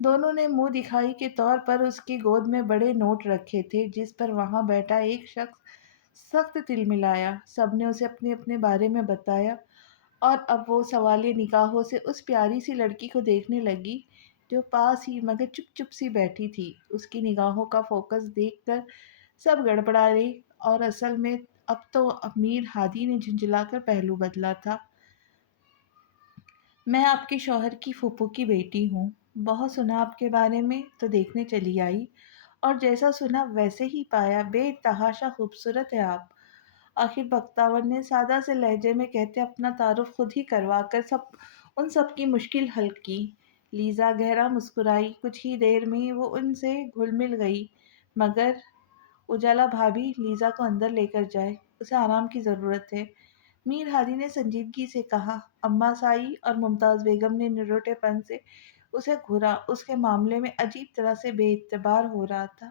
دونوں نے منہ دکھائی کے طور پر اس کی گود میں بڑے نوٹ رکھے تھے جس پر وہاں بیٹھا ایک شخص سخت تل ملایا۔ سب نے اسے اپنے اپنے بارے میں بتایا اور اب وہ سوالیہ نگاہوں سے اس پیاری سی لڑکی کو دیکھنے لگی جو پاس ہی مگر چپ چپ سی بیٹھی تھی۔ اس کی نگاہوں کا فوکس دیکھ کر سب گڑبڑائے اور اصل میں اب تو امیر ہادی نے جھنجھلا کر پہلو بدلا تھا۔ میں آپ کے شوہر کی پھوپھو کی بیٹی ہوں، بہت سنا آپ کے بارے میں تو دیکھنے چلی آئی، اور جیسا سنا ویسے ہی پایا، بے تحاشا خوبصورت ہے آپ۔ آخر بختاور نے سادہ سے لہجے میں کہتے اپنا تعارف خود ہی کروا کر ان سب کی مشکل حل کی۔ لیزا گہرا مسکرائی، کچھ ہی دیر میں وہ ان سے گھل مل گئی۔ مگر اجالا بھابھی لیزا کو اندر لے کر جائے، اسے آرام کی ضرورت ہے، میر ہادی نے سنجیدگی سے کہا۔ اماں سائی اور ممتاز بیگم نے نروٹے پن سے اسے گھورا۔ اس کے معاملے میں عجیب طرح سے بے اعتبار ہو رہا تھا۔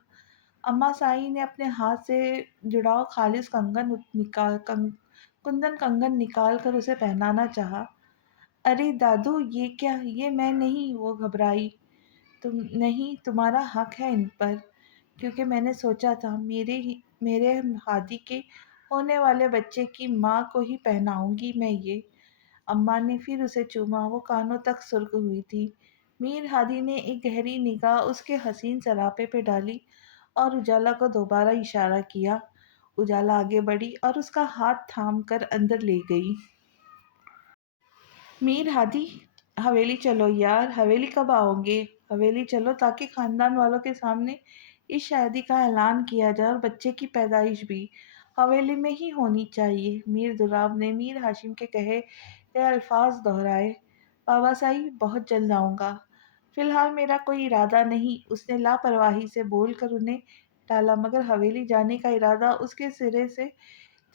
اماں سائی نے اپنے ہاتھ سے جڑا خالص کندن کنگن نکال کر اسے پہنانا چاہا۔ ارے دادو یہ کیا، یہ میں نہیں، وہ گھبرائی۔ تم نہیں، تمہارا حق ہے ان پر، کیونکہ میں نے سوچا تھا میرے ہادی کے ہونے والے بچے کی ماں کو ہی پہناؤں گی میں یہ۔ اماں نے پھر اسے چوما، وہ کانوں تک سرخ ہوئی تھی۔ میر ہادی نے ایک گہری نگاہ اس کے حسین سراپے پہ ڈالی اور اجالا کو دوبارہ اشارہ کیا۔ اجالا آگے بڑھی اور اس کا ہاتھ تھام کر اندر لے گئی۔ میر ہادی، حویلی چلو یار، حویلی کب آؤ گے؟ حویلی چلو تاکہ خاندان والوں کے سامنے اس شادی کا اعلان کیا جائے اور بچے کی پیدائش بھی حویلی میں ہی ہونی چاہیے۔ میر دراب نے میر ہاشم کے کہے گئے الفاظ دہرائے۔ بابا سائی، بہت جلد آؤں گا، فی الحال میرا کوئی ارادہ نہیں، اس نے لاپرواہی سے بول کر انہیں ٹالا، مگر حویلی جانے کا ارادہ اس کے سرے سے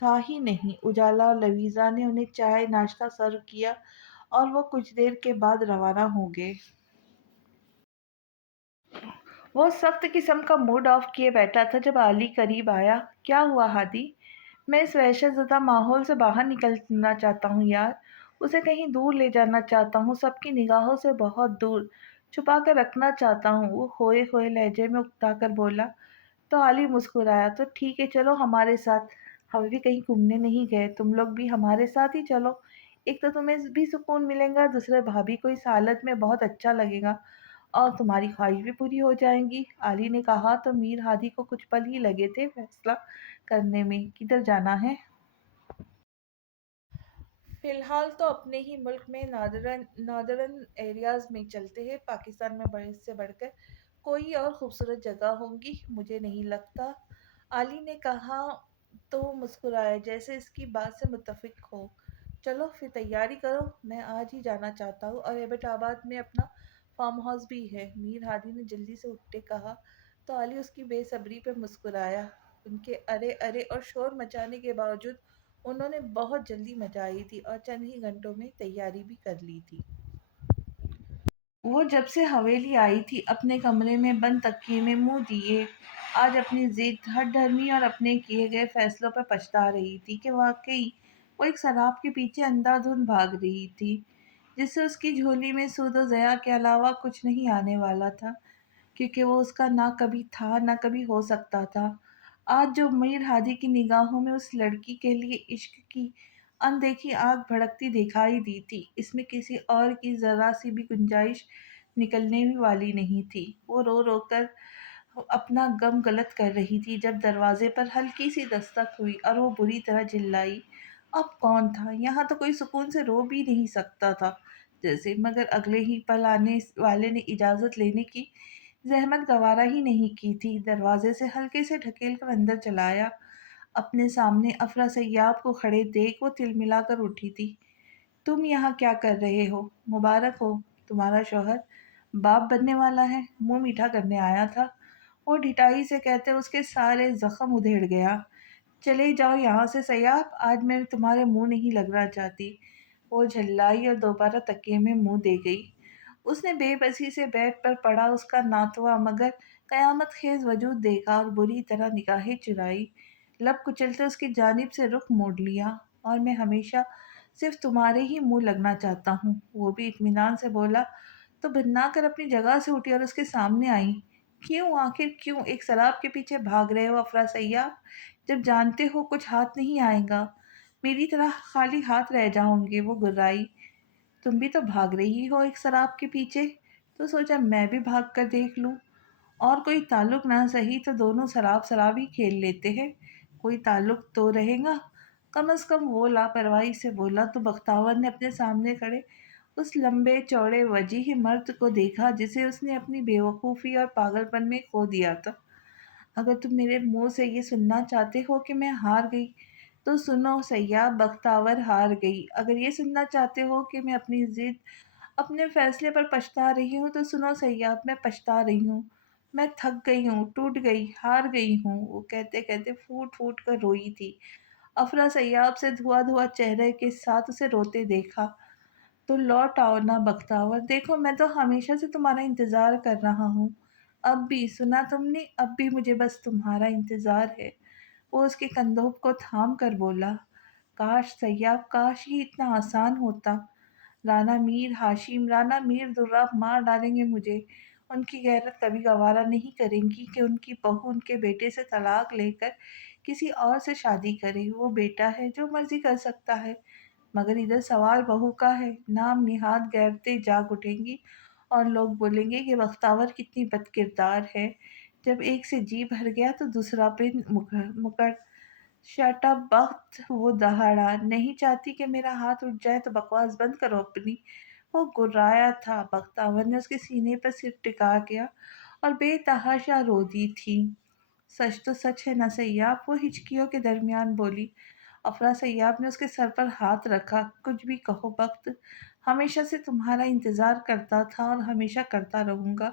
تھا ہی نہیں۔ اجالا اور لویزا نے انہیں چائے ناشتہ سرو کیا اور وہ کچھ دیر کے بعد روانہ ہو گئے۔ وہ سخت قسم کا موڈ آف کیے بیٹھا تھا جب علی قریب آیا۔ کیا ہوا ہادی؟ میں اس وحشت زدہ ماحول سے باہر نکلنا چاہتا ہوں یار، اسے کہیں دور لے جانا چاہتا ہوں، سب کی نگاہوں سے بہت دور چھپا کر رکھنا چاہتا ہوں، وہ کھوئے ہوئے لہجے میں اکتا کر بولا۔ تو علی مسکرایا۔ تو ٹھیک ہے، چلو ہمارے ساتھ، ہم بھی کہیں گھومنے نہیں گئے، تم لوگ بھی ہمارے ساتھ ہی چلو، ایک تو تمہیں بھی سکون ملے گا، دوسرے بھابھی کو اس حالت میں بہت اچھا لگے گا اور تمہاری خواہش بھی پوری ہو جائے گی، علی نے کہا۔ تو میر ہادی کو کچھ پل ہی لگے تھے فیصلہ کرنے میں، کدھر جانا ہے۔ فی الحال تو اپنے ہی ملک میں نادرن ایریاز میں چلتے ہیں، پاکستان میں بڑے سے بڑھ کر کوئی اور خوبصورت جگہ ہوگی مجھے نہیں لگتا، علی نے کہا تو مسکرایا جیسے اس کی بات سے متفق ہو۔ چلو پھر تیاری کرو، میں آج ہی جانا چاہتا ہوں، اور ایبٹ آباد میں اپنا فارم ہاؤس بھی ہے، میر ہادی نے جلدی سے اٹھتے کہا۔ تو علی اس کی بے صبری پہ مسکرایا۔ ان کے ارے ارے اور شور مچانے کے باوجود انہوں نے بہت جلدی مچائی تھی اور چند ہی گھنٹوں میں تیاری بھی کر لی تھی۔ وہ جب سے حویلی آئی تھی اپنے کمرے میں بند تکیے میں منہ دیے آج اپنی ضد، ہٹ دھرمی اور اپنے کیے گئے فیصلوں پر پچھتا رہی تھی کہ واقعی وہ ایک سراب کے پیچھے اندھا دھند بھاگ رہی تھی جس سے اس کی جھولی میں سود و ضیاع کے علاوہ کچھ نہیں آنے والا تھا، کیونکہ وہ اس کا نہ کبھی تھا نہ کبھی ہو سکتا تھا۔ آج جو میر ہادی کی نگاہوں میں اس لڑکی کے لیے عشق کی اندیکھی آگ بھڑکتی دکھائی دی تھی، اس میں کسی اور کی ذرا سی بھی گنجائش نکلنے والی نہیں تھی۔ وہ رو رو کر وہ اپنا غم غلط کر رہی تھی جب دروازے پر ہلکی سی دستک ہوئی اور وہ بری طرح چلائی۔ اب کون تھا؟ یہاں تو کوئی سکون سے رو بھی نہیں سکتا تھا جیسے، مگر اگلے ہی پل آنے والے نے اجازت لینے کی زحمت گوارا ہی نہیں کی تھی، دروازے سے ہلکے سے ڈھکیل کر اندر چلایا۔ اپنے سامنے افرا سیاب کو کھڑے دیکھ وہ تلملا کر اٹھی تھی۔ تم یہاں کیا کر رہے ہو؟ مبارک ہو، تمہارا شوہر باپ بننے والا ہے، منہ میٹھا کرنے آیا تھا، وہ ڈھٹائی سے کہتے اس کے سارے زخم ادھیڑ گیا۔ چلے جاؤ یہاں سے سیاب، آج میں تمہارے منہ نہیں لگنا چاہتی۔ وہ جھلائی اور دوبارہ تکیے میں منہ دے گئی۔ اس نے بے بسی سے بیڈ پر پڑا اس کا ناتواں مگر قیامت خیز وجود دیکھا اور بری طرح نگاہیں چرائی، لب کچلتے اس کی جانب سے رخ موڑ لیا۔ اور میں ہمیشہ صرف تمہارے ہی منہ لگنا چاہتا ہوں، وہ بھی اطمینان سے بولا تو بھننا کر اپنی جگہ سے اٹھی اور اس کے سامنے آئی۔ کیوں؟ آخر کیوں ایک سراب کے پیچھے بھاگ رہے ہو افرا سیاب، جب جانتے ہو کچھ ہاتھ نہیں آئے گا؟ میری طرح خالی ہاتھ رہ جاؤں گے؟ وہ گرائی۔ تم بھی تو بھاگ رہی ہو ایک سراب کے پیچھے، تو سوچا میں بھی بھاگ کر دیکھ لوں، اور کوئی تعلق نہ سہی تو دونوں سراب سراب ہی کھیل لیتے ہیں، کوئی تعلق تو رہے گا کم از کم۔ وہ لاپرواہی سے بولا تو بختاور نے اپنے سامنے کھڑے اس لمبے چوڑے وجیح مرد کو دیکھا جسے اس نے اپنی بے وقوفی اور پاگل پن میں کھو دیا تھا۔ اگر تم میرے منہ سے یہ سننا چاہتے ہو کہ میں ہار گئی تو سنو سیاب، بختاور ہار گئی۔ اگر یہ سننا چاہتے ہو کہ میں اپنی ضد، اپنے فیصلے پر پچھتا رہی ہوں تو سنو سیاب، میں پچھتا رہی ہوں، میں تھک گئی ہوں، ٹوٹ گئی، ہار گئی ہوں۔ وہ کہتے کہتے پھوٹ پھوٹ کر روئی تھی۔ افرا سیاب سے دھواں دھواں چہرے کے ساتھ اسے روتے دیکھا۔ تو لوٹ آؤ نا بختاور، دیکھو میں تو ہمیشہ سے تمہارا انتظار کر رہا ہوں، اب بھی سنا تم نے، اب بھی مجھے بس تمہارا انتظار ہے۔ وہ اس کے کندھوں کو تھام کر بولا۔ کاش سیاب، کاش یہ اتنا آسان ہوتا۔ رانا میر ہاشم، رانا میر دراب مار ڈالیں گے مجھے، ان کی غیرت کبھی گوارا نہیں کریں گی کہ ان کی بہو ان کے بیٹے سے طلاق لے کر کسی اور سے شادی کرے۔ وہ بیٹا ہے، جو مرضی کر سکتا ہے، مگر ادھر سوال بہو کا ہے۔ نام نہاد غیرتیں جاگ اٹھیں گی اور لوگ بولیں گے کہ بختاور کتنی بد کردار ہے، جب ایک سے جی بھر گیا تو دوسرا پہ مکر۔ شٹ اپ بخت، وہ دہاڑا۔ نہیں چاہتی کہ میرا ہاتھ اٹھ جائے تو بکواس بند کرو اپنی۔ وہ گرایا تھا۔ بختاور نے اس کے سینے پر سر ٹکا کیا اور بے تحاشا رو دی تھی۔ سچ تو سچ ہے نا سیاب، وہ ہچکیوں کے درمیان بولی۔ افرا سیاب نے اس کے سر پر ہاتھ رکھا۔ کچھ بھی کہو بخت، ہمیشہ سے تمہارا انتظار کرتا تھا اور ہمیشہ کرتا رہوں گا۔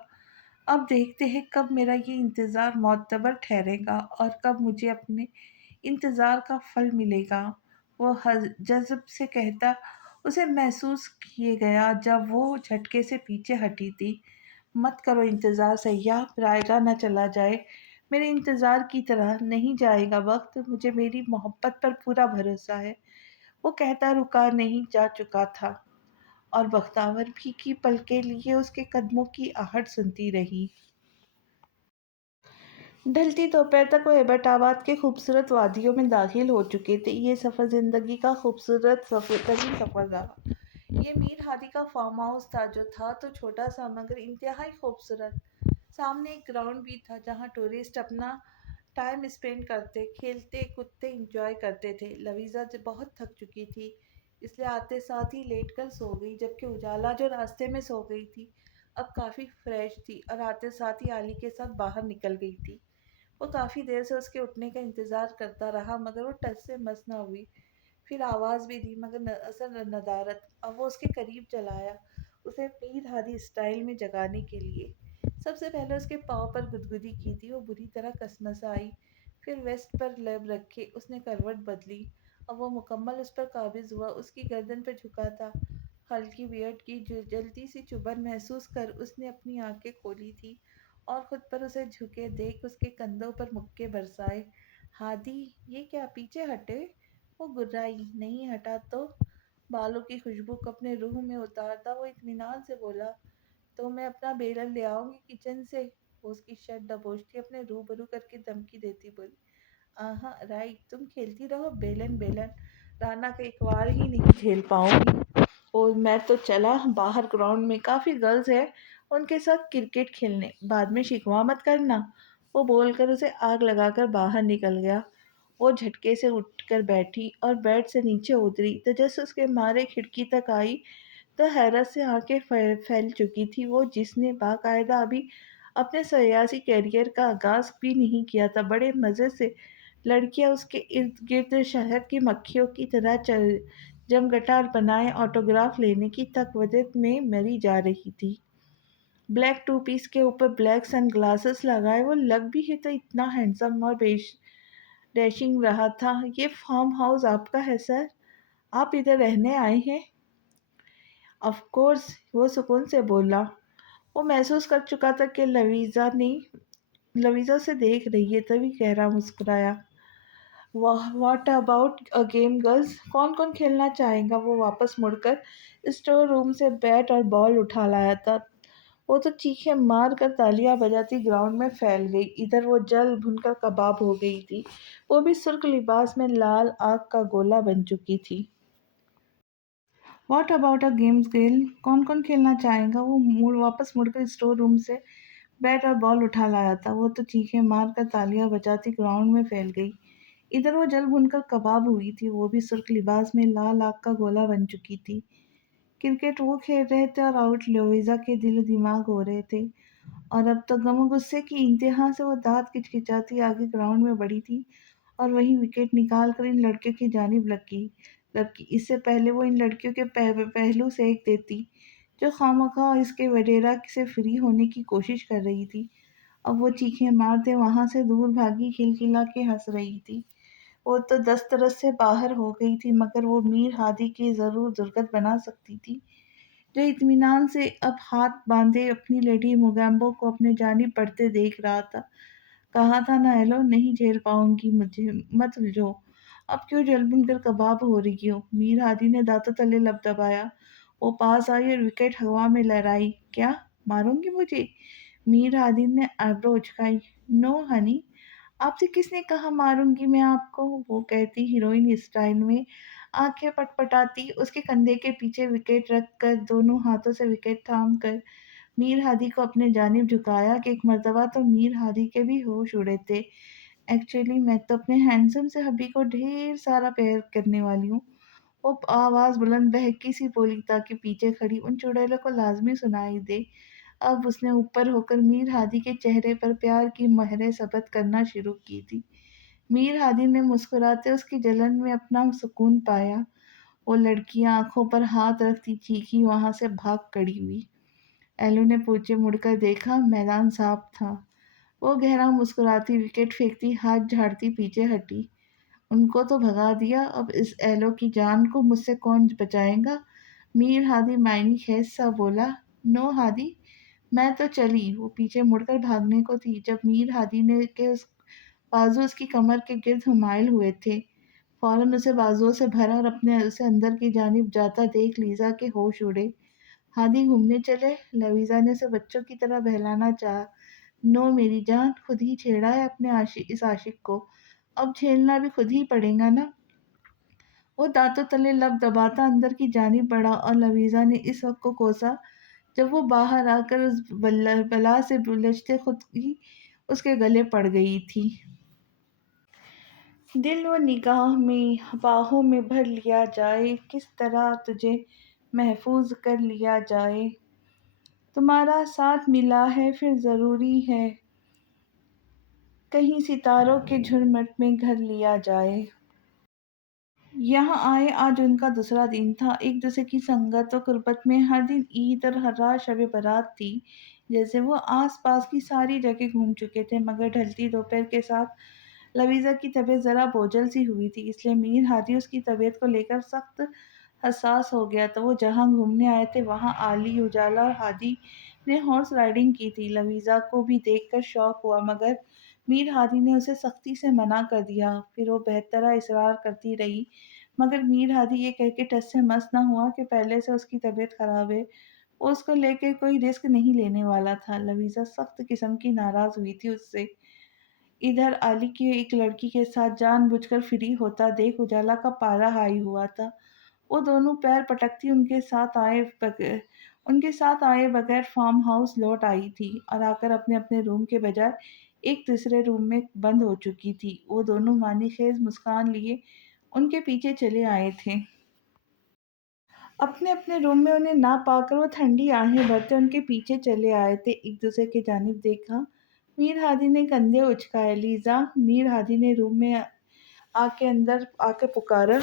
اب دیکھتے ہیں کب میرا یہ انتظار معتبر ٹھہرے گا اور کب مجھے اپنے انتظار کا پھل ملے گا۔ وہ جذب سے کہتا اسے محسوس کیے گیا جب وہ جھٹکے سے پیچھے ہٹی تھی۔ مت کرو انتظار سیاب، رائے گاہ نہ چلا جائے، میرے انتظار کی طرح نہیں جائے گا وقت، مجھے میری محبت پر پورا بھروسہ ہے۔ وہ کہتا رکا نہیں جا چکا تھا اور بختاور پھیکی پلکیں لیے اس کے قدموں کی آہٹ سنتی رہی۔ ڈھلتی دوپہر تک وہ ایبٹ آباد کے خوبصورت وادیوں میں داخل ہو چکے تھے۔ یہ سفر زندگی کا خوبصورت ترین سفر رہا۔ یہ میر ہادی کا فارم ہاؤس تھا، جو تھا تو چھوٹا سا مگر انتہائی خوبصورت۔ سامنے ایک گراؤنڈ بھی تھا جہاں ٹورسٹ اپنا ٹائم اسپینڈ کرتے، کھیلتے کودتے انجوائے کرتے تھے۔ لویزا بہت تھک چکی تھی، اس لیے آتے ساتھ ہی لیٹ کر سو گئی، جبکہ اجالا جو راستے میں سو گئی تھی اب کافی فریش تھی اور آتے ساتھ ہی علی کے ساتھ باہر نکل گئی تھی۔ وہ کافی دیر سے اس کے اٹھنے کا انتظار کرتا رہا مگر وہ ٹچ سے مس نہ ہوئی۔ پھر آواز بھی دی مگر اثر ندارت۔ اب وہ اس کے قریب چلا آیا، اسے میر ہادی اسٹائل میں جگانے کے لیے۔ سب سے پہلے اس کے پاؤں پر گدگدی کی تھی، وہ بری طرح کسمسائی۔ پھر ویسٹ پر لب رکھے اس نے کروٹ بدلی۔ اب وہ مکمل اس پر قابض ہوا، اس کی گردن پہ جھکا تھا۔ ہلکی بیئرڈ کی جلتی سی چبھن محسوس کر اس نے اپنی آنکھیں کھولی تھی اور خود پر اسے جھکے دیکھ اس کے کندھوں پر مکے برسائے۔ ہادی، یہ کیا، پیچھے ہٹے؟ وہ گرائی۔ نہیں ہٹا تو؟ بالوں کی خوشبو کو اپنے روح میں اتارتا وہ اطمینان سے بولا، تو میں اپنا بیلن لے آؤں گی کچن سے؟ وہ اس کی شرٹ دبوچتی اپنے روبرو کر کے دھمکی دیتی بولی، آہا رائٹ، تم کھیلتی رہو بیلن بیلن، رانا کا ایک وار ہی نہیں جھیل پاؤں گی۔ اور میں تو چلا باہر گراؤنڈ میں کافی گرلز ہیں، ان کے ساتھ کرکٹ کھیلنے، بعد میں شکوہ مت کرنا۔ وہ بول کر اسے آگ لگا کر باہر نکل گیا۔ وہ جھٹکے سے اٹھ کر بیٹھی اور بیڈ سے نیچے اتری، تجسس کے مارے کھڑکی تک آئی تو حیرت سے آنکھیں پھیل چکی تھی۔ وہ جس نے باقاعدہ ابھی اپنے سیاسی کیریئر کا آغاز بھی نہیں کیا تھا، بڑے مزے سے لڑکیاں اس کے ارد گرد شہد کی مکھیوں کی طرح جمگٹار بنائے آٹوگراف لینے کی تقویت میں مری جا رہی تھی۔ بلیک ٹو پیس کے اوپر بلیک سن گلاسز لگائے وہ لگ بھی ہے تو اتنا ہینڈسم اور ڈیشنگ رہا تھا۔ یہ فارم ہاؤس آپ کا ہے سر؟ آپ ادھر رہنے آئے ہیں؟ آف کورس، وہ سکون سے بولا۔ وہ محسوس کر چکا تھا کہ لویزا اسے دیکھ رہی ہے، تبھی گہرا مسکرایا۔ What about a game girls? کون کون کھیلنا چاہے گا؟ وہ واپس مڑ کر اسٹور روم سے بیٹ اور بال اٹھا لایا تھا۔ وہ تو چیخیں مار کر تالیاں بجاتی گراؤنڈ میں پھیل گئی۔ ادھر وہ جل بھن کر کباب ہو گئی تھی، وہ بھی سرخ لباس میں لال آگ کا گولا بن چکی تھی۔ What about a games girl? کون کون کھیلنا چاہے گا؟ وہ واپس مڑ کر اسٹور روم سے بیٹ اور بال اٹھا لایا تھا۔ وہ تو چیخیں مار کر تالیاں بجاتی گراؤنڈ میں پھیل گئی۔ ادھر وہ جل بھن کر کباب ہوئی تھی، وہ بھی سرخ لباس میں لال آگ کا گولا بن چکی تھی۔ کرکٹ وہ کھیل رہے تھے اور آؤٹ لویزا کے دل و دماغ ہو رہے تھے، اور اب تو غم و غصے کی انتہا سے وہ دانت کچکچاتی آگے گراؤنڈ میں بڑھی تھی اور وہیں وکٹ نکال کر ان لڑکیوں کی جانب لپکی۔ اس سے پہلے وہ ان لڑکیوں کے پہلو سینک دیتی جو خواہ اس کے وڈیرا سے فری ہونے کی کوشش کر رہی تھی۔ اب وہ چیخیں مارتے وہاں سے دور بھاگی، کھلکھلا کے ہنس رہی تھی۔ وہ تو دسترس سے باہر ہو گئی تھی، مگر وہ میر ہادی کی ضرور درگت بنا سکتی تھی، جو اطمینان سے اب ہاتھ باندھے اپنی لیڈی موگیمبو کو اپنے جانب بڑھتے دیکھ رہا تھا۔ کہا تھا نا ایلو، نہیں جھیل پاؤں گی مجھے، مت الجھو، اب کیوں جل بن کر کباب ہو رہی ہو؟ میر ہادی نے دانتوں تلے لب دبایا۔ وہ پاس آئی اور وکٹ ہوا میں لہرائی۔ کیا ماروں گی مجھے؟ میر ہادی نے آئیبرو اچکائی۔ نو ہنی، آپ سے کس نے کہا ماروں گی میں آپ کو؟ وہ کہتی ہیروئن اسٹائل میں آنکھیں پٹ پٹاتی اس کے کندھے کے پیچھے وکٹ رکھ کر دونوں ہاتھوں سے وکٹ تھام کر میر ہادی کو اپنے جانب جھکایا کہ ایک مرتبہ تو میر ہادی کے بھی ہوش اڑے تھے۔ ایکچولی میں تو اپنے ہینڈسم سے ہبی کو ڈھیر سارا پیار کرنے والی ہوں۔ وہ آواز بلند بہکی سی بولی تاکہ پیچھے کھڑی ان چڑیلوں کو لازمی سنائی دے۔ اب اس نے اوپر ہو کر میر ہادی کے چہرے پر پیار کی مہریں ثبت کرنا شروع کی تھی۔ میر ہادی نے مسکراتے اس کی جلن میں اپنا سکون پایا۔ وہ لڑکیاں آنکھوں پر ہاتھ رکھتی چیخی وہاں سے بھاگ کھڑی ہوئی۔ ایلو نے پیچھے مڑ کر دیکھا، میدان صاف تھا۔ وہ گہرا مسکراتی وکٹ پھینکتی ہاتھ جھاڑتی پیچھے ہٹی۔ ان کو تو بھگا دیا، اب اس ایلو کی جان کو مجھ سے کون بچائے گا؟ میر ہادی معنی خیز سا بولا۔ نو ہادی، میں تو چلی۔ وہ پیچھے مڑ کر بھاگنے کو تھی جب میر ہادی نے کہ اس بازو اس کی کمر کے گرد مائل ہوئے تھے، فوراً اسے بازوؤں سے بھرا اور اپنے اسے اندر کی جانب جاتا دیکھ لیزا کے ہوش اڑے۔ ہادی گھومنے چلے؟ لویزا نے اسے بچوں کی طرح بہلانا چاہا۔ نو میری جان، خود ہی چھیڑا ہے اپنے اس عاشق کو، اب جھیلنا بھی خود ہی پڑے گا نا۔ وہ دانتوں تلے لب دباتا اندر کی جانب بڑھا اور لویزا نے اس وقت کو کوسا جب وہ باہر آ کر اس بلا سے بلجتے خود ہی اس کے گلے پڑ گئی تھی۔ دل و نگاہ میں باہوں میں بھر لیا جائے، کس طرح تجھے محفوظ کر لیا جائے۔ تمہارا ساتھ ملا ہے پھر ضروری ہے کہیں ستاروں کے جھرمٹ میں گھر لیا جائے۔ یہاں آئے آج ان کا دوسرا دن تھا، ایک دوسرے کی سنگت و قربت میں۔ ہر دن عید اور ہر رات شب برات تھی۔ جیسے وہ آس پاس کی ساری جگہ گھوم چکے تھے، مگر ڈھلتی دوپہر کے ساتھ لویزا کی طبیعت ذرا بوجھل سی ہوئی تھی، اس لیے میر ہادی اس کی طبیعت کو لے کر سخت حساس ہو گیا تھا۔ وہ جہاں گھومنے آئے تھے وہاں علی، اجالا اور ہادی نے ہارس رائڈنگ کی تھی۔ لویزا کو بھی دیکھ کر شوق ہوا، مگر میر ہادی نے اسے سختی سے منع کر دیا۔ پھر وہ بہترا اصرار کرتی رہی، مگر میر ہادی یہ کہہ کے ٹس سے مس نہ ہوا کہ پہلے سے اس کی طبیعت خراب ہے، وہ اس کو لے کے کوئی رسک نہیں لینے والا تھا۔ لویزا سخت قسم کی ناراض ہوئی تھی اس سے۔ ادھر علی کی ایک لڑکی کے ساتھ جان بوجھ کر فری ہوتا دیکھ اجالا کا پارا ہائی ہوا تھا۔ وہ دونوں پیر پٹکتی ان کے ساتھ آئے بغیر فارم ہاؤس لوٹ آئی تھی اور آ کر اپنے روم کے بجائے ایک دوسرے روم میں بند ہو چکی تھی۔ وہ دونوں معنی خیز مسکان لیے ان کے پیچھے چلے آئے تھے۔ اپنے اپنے روم میں انہیں نہ پا کر وہ ٹھنڈی آہیں بھرتے ان کے پیچھے چلے آئے تھے۔ ایک دوسرے کی جانب دیکھا۔ میر ہادی نے کندھے اچکائے۔ لیزا، میر ہادی نے روم میں اندر آ کے پکارا،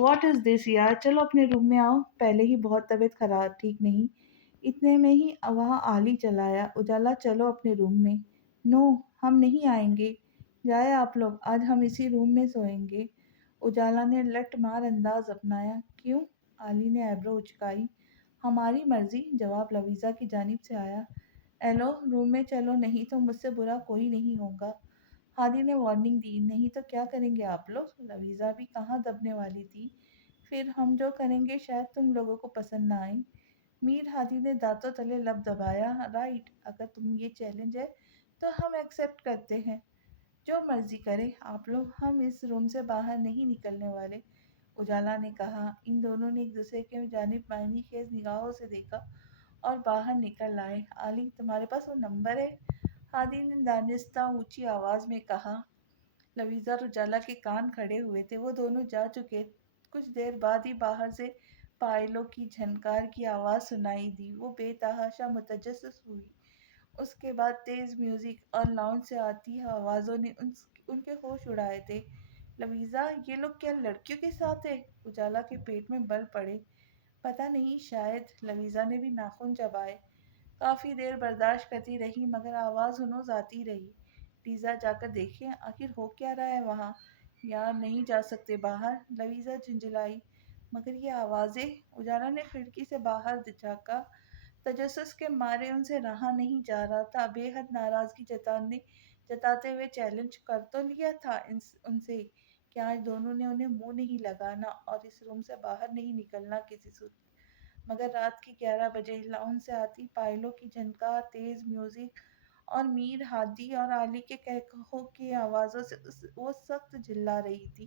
واٹ از دس یار، چلو اپنے روم میں آؤ، پہلے ہی بہت طبیعت خراب ٹھیک نہیں۔ اتنے میں ہی وہاں آلی چلایا، اجالا چلو اپنے روم میں۔ نو، ہم نہیں آئیں گے، جائے آپ لوگ، آج ہم اسی روم میں سوئیں گے۔ اجالا نے لٹ مار انداز اپنایا۔ کیوں؟ آلی نے ایبرو اچکائی۔ ہماری مرضی، جواب لویزا کی جانب سے آیا۔ ایلو، روم میں چلو، نہیں تو مجھ سے برا کوئی نہیں ہوگا۔ ہادی نے وارننگ دی۔ نہیں تو کیا کریں گے آپ لوگ؟ لویزا بھی کہاں دبنے والی تھی۔ پھر ہم جو کریں گے شاید تم لوگوں کو پسند نہ آئے۔ میر ہادی نے دانتوں تلے لب دبایا۔ رائٹ، اگر تم یہ چیلنج ہے تو ہم ایکسیپٹ کرتے ہیں، جو مرضی کرے آپ لوگ، ہم اس روم سے باہر نہیں نکلنے والے، اجالا نے کہا۔ ان دونوں نے ایک دوسرے کی جانب معنی خیز نگاہوں سے دیکھا اور باہر نکل آئے۔ آلی، تمہارے پاس وہ نمبر ہے؟ ہادی نے دانستہ اونچی آواز میں کہا۔ لویزا اور اجالا کے کان کھڑے ہوئے تھے، وہ دونوں جا چکے۔ کچھ دیر بعد ہی باہر سے پائلوں کی جھنکار کی آواز سنائی دی۔ وہ بے تحاشا متجسس ہوئی۔ اس کے بعد تیز میوزک اور لاؤنج سے آتی آوازوں نے ان کے ہوش اڑائے تھے۔ لویزا، یہ لوگ کیا لڑکیوں کے ساتھ ہے؟ اجالا کے پیٹ میں بل پڑے۔ پتہ نہیں، شاید۔ لویزا نے بھی ناخن چبائے۔ کافی دیر برداشت کرتی رہی مگر آواز ہنوز آتی رہی۔ لیزا، جا کر دیکھیں آخر ہو کیا رہا ہے وہاں۔ یار نہیں جا سکتے باہر، لویزا جھنجھلائی۔ مگر یہ آوازیں، اجالا نے کھڑکی سے باہر جھانکا۔ تجسس کے مارے ان سے رہا نہیں جا رہا تھا۔ بے حد ناراضگی جتاتے ہوئے چیلنج کر تو لیا تھا ان سے کہ آج دونوں نے انہیں منہ نہیں لگانا اور اس روم سے باہر نہیں نکلنا کسی صورت۔ مگر رات کے 11 بجے لاؤنج سے آتی پائلوں کی جھنکار، تیز میوزک اور میر ہادی اور آلی کے قہقہوں کی آوازوں سے وہ سخت جھلا رہی تھی۔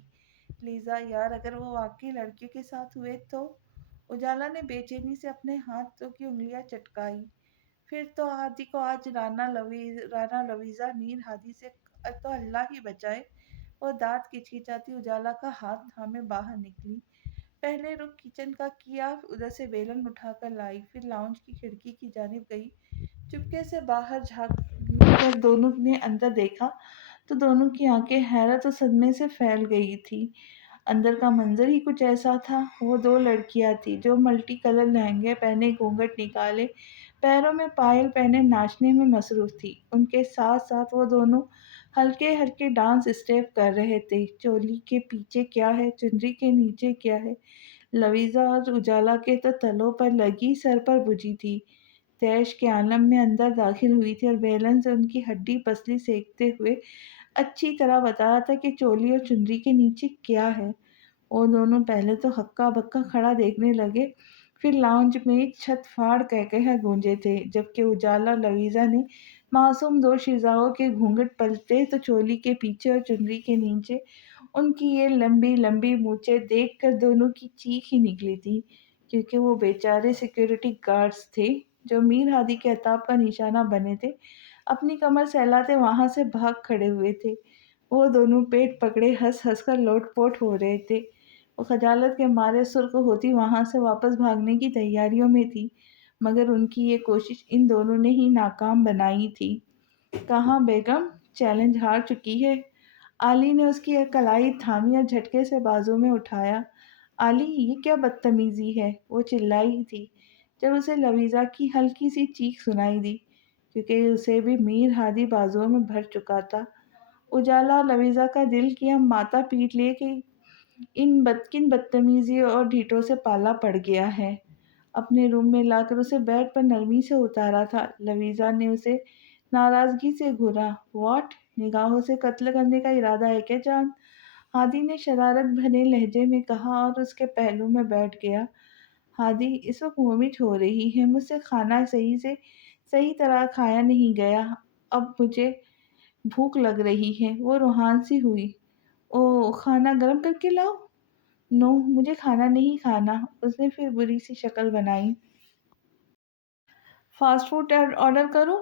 لیزا، یار اگر وہ واقعی لڑکیوں کے ساتھ ہوئے تو؟ اجالا نے بے چینی سے اپنے ہاتھوں کی انگلیاں چٹکائی۔ پھر تو ہادی کو آج رانا لویزا میر ہادی سے تو اللہ ہی بچائے۔ وہ دانت کچکچاتی اجالا کا ہاتھ تھامے باہر نکلی۔ پہلے رخ کچن کا کیا، ادھر سے بیلن اٹھا کر لائی، پھر لاؤنج کی کھڑکی کی جانب گئی۔ چپکے سے باہر جھانک کر دونوں نے اندر دیکھا تو دونوں کی آنکھیں حیرت اور صدمے سے پھیل گئی تھی۔ اندر کا منظر ہی کچھ ایسا تھا۔ وہ دو لڑکیاں تھیں جو ملٹی کلر لہنگے پہنے، گھونگھٹ نکالے، پیروں میں پائل پہنے ناچنے میں مصروف تھی۔ ان کے ساتھ ساتھ وہ دونوں ہلکے ہلکے ڈانس اسٹیپ کر رہے تھے۔ چولی کے پیچھے کیا ہے، چنری کے نیچے کیا ہے، لویزا اور اجالا کے تو تلوں پر لگی، سر پر بجھی تھی۔ تیش کے عالم میں اندر داخل ہوئی تھی اور بیلن سے ان کی ہڈی پسلی سینکتے ہوئے اچھی طرح بتا رہا تھا کہ چولی اور چنری کے نیچے کیا ہے۔ وہ دونوں پہلے تو ہکا بکا کھڑا دیکھنے لگے، پھر لاؤنج میں چھت پھاڑ کہکہے گونجے تھے، جبکہ اجالا اور لویزا نے معصوم دو شیزاؤں کے گھونگھٹ پلٹے تو چولی کے پیچھے اور چنری کے نیچے ان کی یہ لمبی لمبی مونچھیں دیکھ کر دونوں کی چیخ ہی نکلی تھی، کیونکہ وہ بیچارے سیکیورٹی گارڈز تھے جو میر ہادی کے عتاب کا نشانہ بنے تھے، اپنی کمر سہلاتے وہاں سے بھاگ کھڑے ہوئے تھے۔ وہ دونوں پیٹ پکڑے ہنس ہنس کر لوٹ پوٹ ہو رہے تھے۔ وہ خجالت کے مارے سرخ ہوتی وہاں سے واپس بھاگنے کی تیاریوں میں تھی، مگر ان کی یہ کوشش ان دونوں نے ہی ناکام بنائی تھی۔ کہاں بیگم؟ چیلنج ہار چکی ہے۔ آلی نے اس کی کلائی تھامی اور جھٹکے سے بازو میں اٹھایا۔ آلی، یہ کیا بدتمیزی ہے، وہ چلائی تھی جب اسے لویزا کی ہلکی سی چیخ سنائی دی، کیونکہ اسے بھی میر ہادی بازوؤں میں بھر چکا تھا۔ اجالا اور لویزا کا دل کیا ماتا پیٹ لے کہ کن بدتمیزی اور ڈھیٹوں سے پالا پڑ گیا ہے۔ اپنے روم میں لا کر اسے بیڈ پر نرمی سے اتارا تھا۔ لویزا نے اسے ناراضگی سے گھورا۔ واٹ، نگاہوں سے قتل کرنے کا ارادہ ہے کیا جان؟ ہادی نے شرارت بھرے لہجے میں کہا اور اس کے پہلو میں بیٹھ گیا۔ ہادی، اس وقت وومٹ ہو رہی ہے، مجھ سے کھانا صحیح طرح کھایا نہیں گیا، اب مجھے بھوک لگ رہی ہے۔ وہ روحان سی ہوئی۔ اوہ، کھانا گرم کر کے لاؤ؟ نو، مجھے کھانا نہیں کھانا، اس نے پھر بری سی شکل بنائی۔ فاسٹ فوڈ آرڈر کروں؟